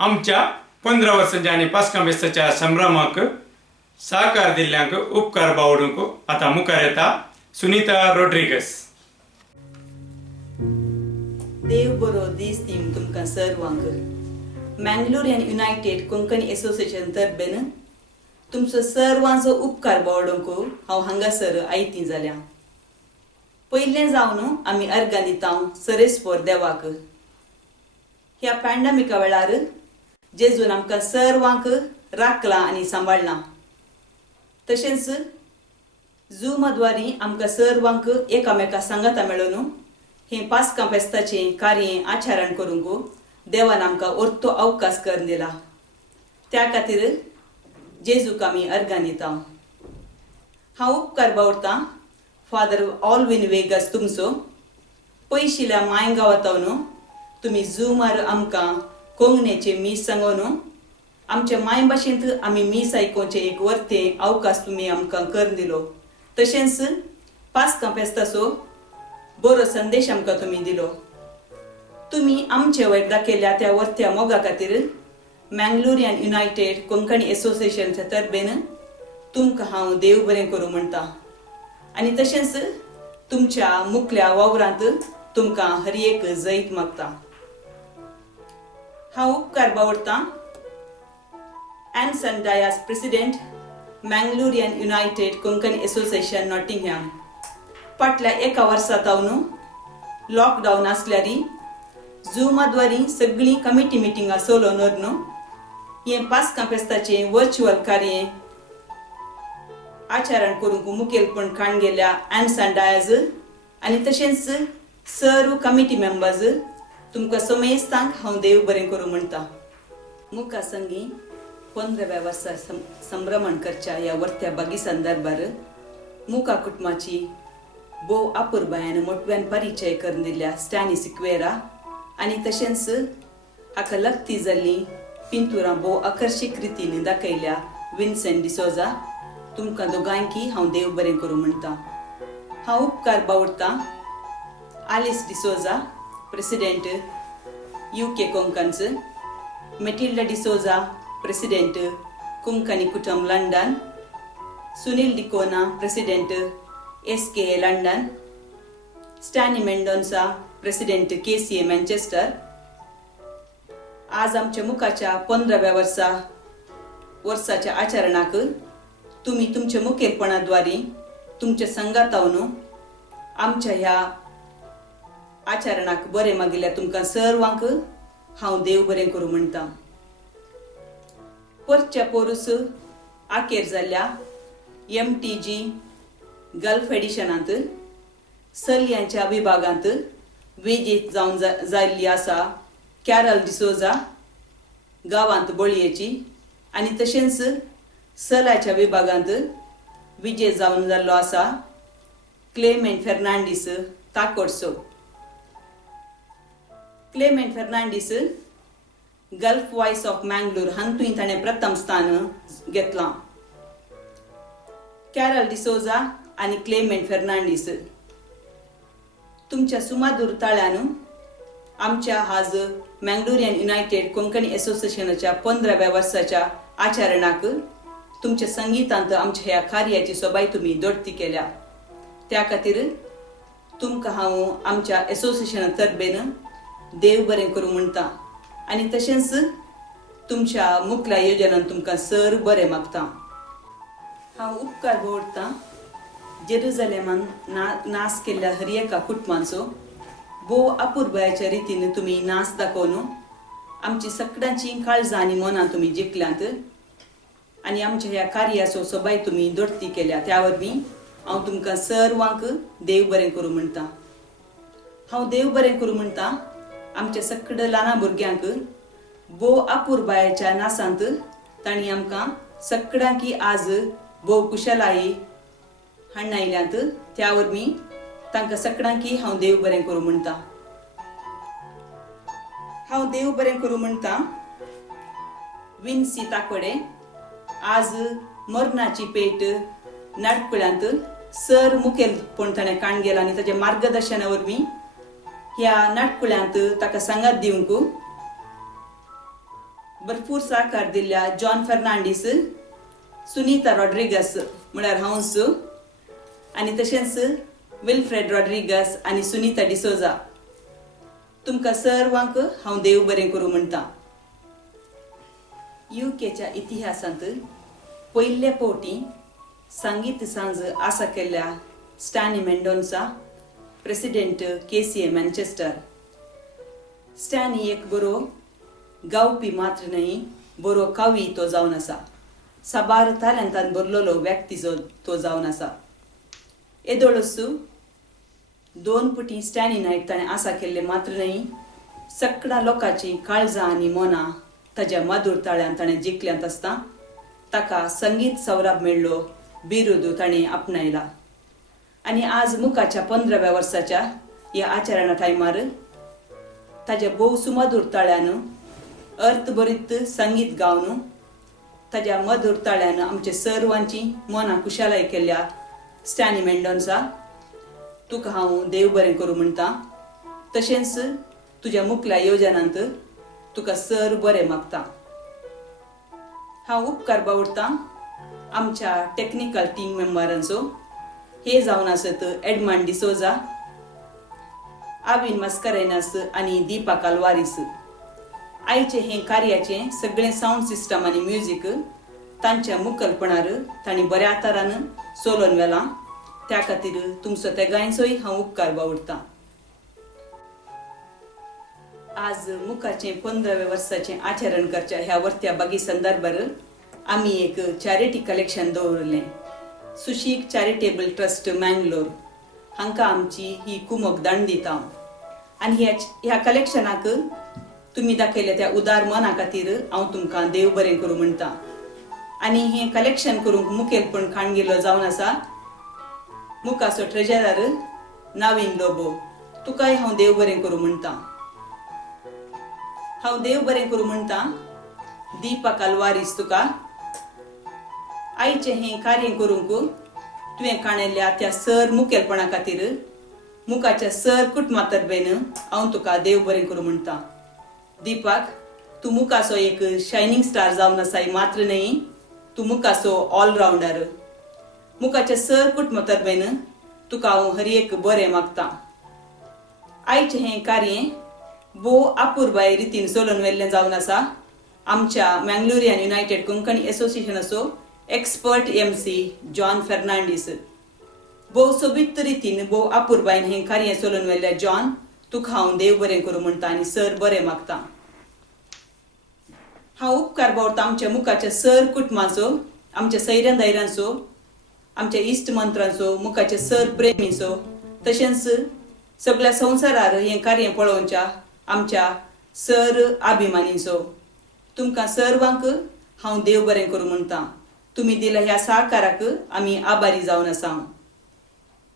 आमच्या 15 वर्षांच्या आणि पास्का बेस्ताच्या संभ्रमाक सहकार दिल्ल्यांक उपकार बावडूंक आता मुखार येता सुनीता रोड्रिगस. देव बरो दीस दिवं तुमकां सर्वांक मँगलोरियन युनायटेड कोंकणी एसोसिएशन तर्फेन तुमचो सर्वांचो उपकार बावडोवंक हांव हांगासर आयती जाल्या. पयलें जावन आमी अर्गां दितां सरेस्पोर देवाक. ह्या पॅन्डेमिका वेळार जेजून आमकां सर्वांक राखलां आनी सांबाळलां. तशेंच झूमाद्वारी आमकां सर्वांक एकामेका सांगाता मेळून हें पास्का फेस्ताचें कार्य आचरण करूंक देवान आमकां ओर्तो अवकाश करून दिला. त्या खातीर जेजूक आमी अर्गां दितां. हांव उपकार बावडटां फादर ऑल्विन वेगस तुमचो. पयशिल्ल्या माय गांवांतवन तुमी झूमार आमकां कोंकणीचे मीस सांगून आमच्या माय भाशेंत आमी मीस आयकोवचें एक वर्तें अवकाश तुमी आमकां करून दिलो. तशेंच पास्का फेस्ताचो बरो संदेश आमकां तुमी दिलो. तुमी आमचे वयर दाखयल्या त्या वर्त्या मोगा खातीर मँगलोरियन युनायटेड कोंकणी एसोसिएशनच्या तर्फेन तुमकां हांव देव बरें करूं म्हणटा. आनी तशेंच तुमच्या मुखल्या वावरांत तुमकां हर एक जैत मागता. हांव उपकार बावडटां Enson Dias president Mangalorean united Konkani association Nottingham. फाटल्या एका वर्सांतावन लॉकडावन आसल्यारी झूमाद्वारी सगळीं कमिटी मिटिंगां चलोवन व्हरून हें पास्का फेस्ताचें वर्च्युअल कार्य आचरण करूंक मुखेलपण काण गेल्या एनसन डायज आनी तशेंच सर्व कमिटी मेंबर्स तुमकां समेस्तांक हांव देव बरें करूं म्हणटा. मुखार संगी 15व्या वर्सा संभ्रमण करच्या ह्या वर्त्या बागी संदर्भार मुखा कुटुंबाची भोव अपुर्बायान मोठव्यान परिचय करून दिल्या स्टॅनी सिक्वेरा आनी तशेंच हाका लक्ती जाल्ली पिंतुरां भोव आकर्शीक रितीन दाखयल्या विन्सेंट डिसोजा. तुमकां दोगांयकी हांव देव बरें करूं म्हणटा. हांव उपकार बावडटां Alice D'Souza president UK Konkans, Matilda D'Souza president Konkani Kutumb London, Sunil D'Cunha president SKA London, Stany Mendonca president KCA Manchester. आज आमच्या मुखाच्या 15व्या वर्साच्या आचरणाक तुमी तुमच्या मुखेलपणाद्वारे तुमच्या संगातावन आमच्या ह्या आचरणाक बरें मागिल्ल्या तुमकां सर्वांक हांव देव बरें करूं म्हणटा. परच्या पोरूस आखेर जाल्ल्या MTG गल्फ एडिशनांत सल्यांच्या विभागांत वेजेत जावन जाल्ली आसा कॅरल डिसोजा गांवांत बोळयेची आनी तशेंच सलाच्या विभागांत विजय जावन जाल्लो आसा क्लेमेंट फेर्नांडीस ताकोडसो. Clement Fernandes Gulf voice of Mangalore हातूंय ताणें प्रथम स्थान घेतलां. कॅरल डिसोजा आनी क्लेमेंट फेर्नांडीस तुमच्या सुमाधुर ताळ्यान आमच्या आज मँगलोरियन युनायटेड कोंकणी एसोसिएशनाच्या 15व्या वर्साच्या आचरणाक तुमच्या संगीतांत आमच्या ह्या कार्याची सोबाय तुम्ही दोडती केल्या. त्या खातीर तुमकां हांव आमच्या एसोसिएशना तर्फेन देव बरें करूं म्हणटा आनी तशेंच तुमच्या मुखल्या योजनान तुमकां सर बरें मागता. हांव उपकार दवरतां जेरुजलेमान नाच केल्ल्या हर एका कुटुंबांचो भोव आपुरबायेच्या रितीन तुमी नाच दाखोवन आमची सगळ्यांची काळजां आनी मनां तुमी जिखल्यांत आनी आमच्या ह्या कार्याचो सोबाय तुमी दोडती केल्या त्या वरवीं हांव तुमकां सर्वांक देव बरें करूं म्हणटा. हांव देव बरें करूं म्हणटा आमच्या सगळ्या ल्हान भुरग्यांक भोव आपुरबायेच्या नाचांत तांणी आमकां सगळ्यांक आज भोव कुशलायी हाडून त्या वरवीं तांकां सगळ्यांक हांव देव बरें करूं म्हणटा. हांव देव बरें करूं म्हणटा विन्सी ताकोडे आज मरणाची पेट नाटकुळ्यांत सर मुखेलपण ताणें काण गेला आनी ताच्या मार्गदर्शना वरवीं ह्या नाटकुळ्यांत ताका सांगात दिवंक भरपूर सहकार दिल्ल्या जॉन फर्नांडीस, सुनीता रॉड्रिगस म्हळ्यार हांवच आनी तशेंच विल्फ्रेड रॉड्रिगस आनी सुनीता डिसोजा तुमकां सर्वांक हांव देव बरें करूं म्हणटा. युकेच्या इतिहासांत पयले फावटी संगीत सांज आसा केल्ल्या Stany Mendonca president KCA Manchester. Stany एक बरो गावपी मात्र न्हय बरो कवी तो जावन आसा. साबार तालंतान भरलेलो व्यक्तीचो तो जावन आसा. येदोळच 2 पुटी स्टॅनी नायक ताणें आसा केल्ले मात्र न्हय सगळ्या लोकांची काळजां आनी मनां ताच्या मधुर ताळ्यान ताणें जिखल्यांत आसता ताका संगीत सौरभ मेळ्ळो बिरुद ताणें आपणायला. आनी आज मुखाच्या 15व्या वर्साच्या ह्या आचरणा टायमार ताच्या भोव सुमधुर ताळ्यान अर्थभरीत संगीत गावन ताच्या मधुर ताळ्यान आमच्या सर्वांची मनां कुशलाय केल्ल्या स्टॅनी मेंडोन्सा तुका हांव देव बरें करूं म्हणटा. तशेंच तुज्या मुखल्या योजनांत तुका सर बरें मागता. हांव उपकार बावडटां आमच्या टेक्निकल टीम मेंबरांचो हे जावन आसत एडमंड डिसोजा, आविन मस्करेनास आनी दीपा कालवारीस. आयचे हे कार्याचे सगळे साऊंड सिस्टम आनी म्युझिक तांच्या मुखेलपणार तांणी बऱ्या तरान चलोवन व्हेलां त्या खातीर तुमचो तेगांयचोय हांव उपकार बावडटां. आज मुखाचे 15व्या वर्साचे आचरण करच्या ह्या वर्त्या बागी संदर्भार आमी एक चॅरिटी कलेक्शन दवरलें. सुशीक चॅरिटेबल ट्रस्ट मँगलोर हांकां आमची ही कुमक दान दिता आनी ह्या कलेक्शनाक तुमी दाखयल्या त्या उदार मना खातीर हांव तुमकां देव बरें करूं म्हणटा. आनी हें कलेक्शन करूंक मुखेलपण खाण गेलो जावन आसा मुखाचो ट्रेजरर नावीन लोबो तुकाय हांव देव बरें करूं म्हणटा. हांव देव बरें करूं म्हणटा दीपा कालवारीस तुका आयचे हें कार्य करूंक तुवें काणयल्ल्या त्या सर मुखेलपणा खातीर मुखाच्या सर कुटुंबा तर्फेन हांव तुका देव बरें करूं म्हणटा. दीपाक तूं मुखाचो एक शायनींग स्टार जावन आसाय मात्र न्हय तूं मुखाचो ऑलरावंडर. मुखाच्या सर कुटुंबा तर्फेन तुका हांव हर एक बरें मागता. आयचे हें कार्य भोव आपुरबाय रितीन चलोवन व्हेल्लें जावन आसा आमच्या मँगलोरियन युनायटेड कोंकणी एसोसिएशनाचो एक्सपर्ट MC जॉन फर्नांडीस. भोव सोबीत रितीन भोव आपुरबायन हें कार्य चलोवन व्हेल्ल्या जॉन तुका हांव देव बरें करूं म्हणटा आनी सर बरें मागता. हांव उपकार बावडटां आमच्या मुखाच्या सर कुटुंबाचो, आमच्या सैऱ्या दैऱ्यांचो, आमच्या इश्ट मंत्रांचो, मुखाच्या सर प्रेमीचो, तशेंच सगळ्या संवसारार हें कार्य पळोवच्या आमच्या सर अभिमानीचो. तुमकां सर्वांक हांव देव बरें करूं म्हणटा. तुमी दिल्या ह्या सहकाराक आमी आभारी जावन आसा.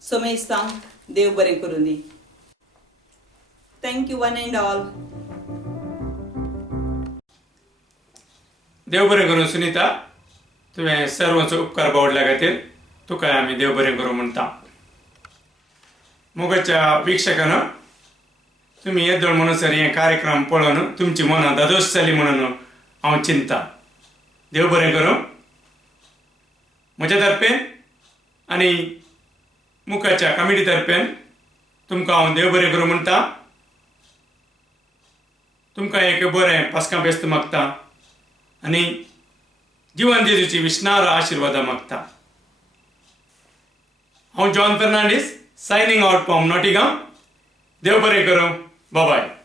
सोमेस्तां देव बरें करूं दी. Thank you one and all. देव बरें करूं सुनीता. तुवें सर्वांचो उपकार बावडल्या खातीर तुका आमी देव बरें करूं म्हणटा. मोगाच्या वीक्षकांनो तुम्ही येदोळ म्हणून हे कार्यक्रम पळोवन तुमची मनां दादोश जाली म्हणून हांव चिंता. देव बरें करूं. म्हज्या तर्फेन आनी मुखाच्या कमिटी तर्फेन तुमकां हांव देव बरें करूं म्हणटा. तुमकां एक बरें पास्कां बेस्त मागता आनी जिवन जेजूची विस्नार आशिर्वादां मागता. हांव John Fernandes signing out from Nottingham. देव बरें करूं. बाय.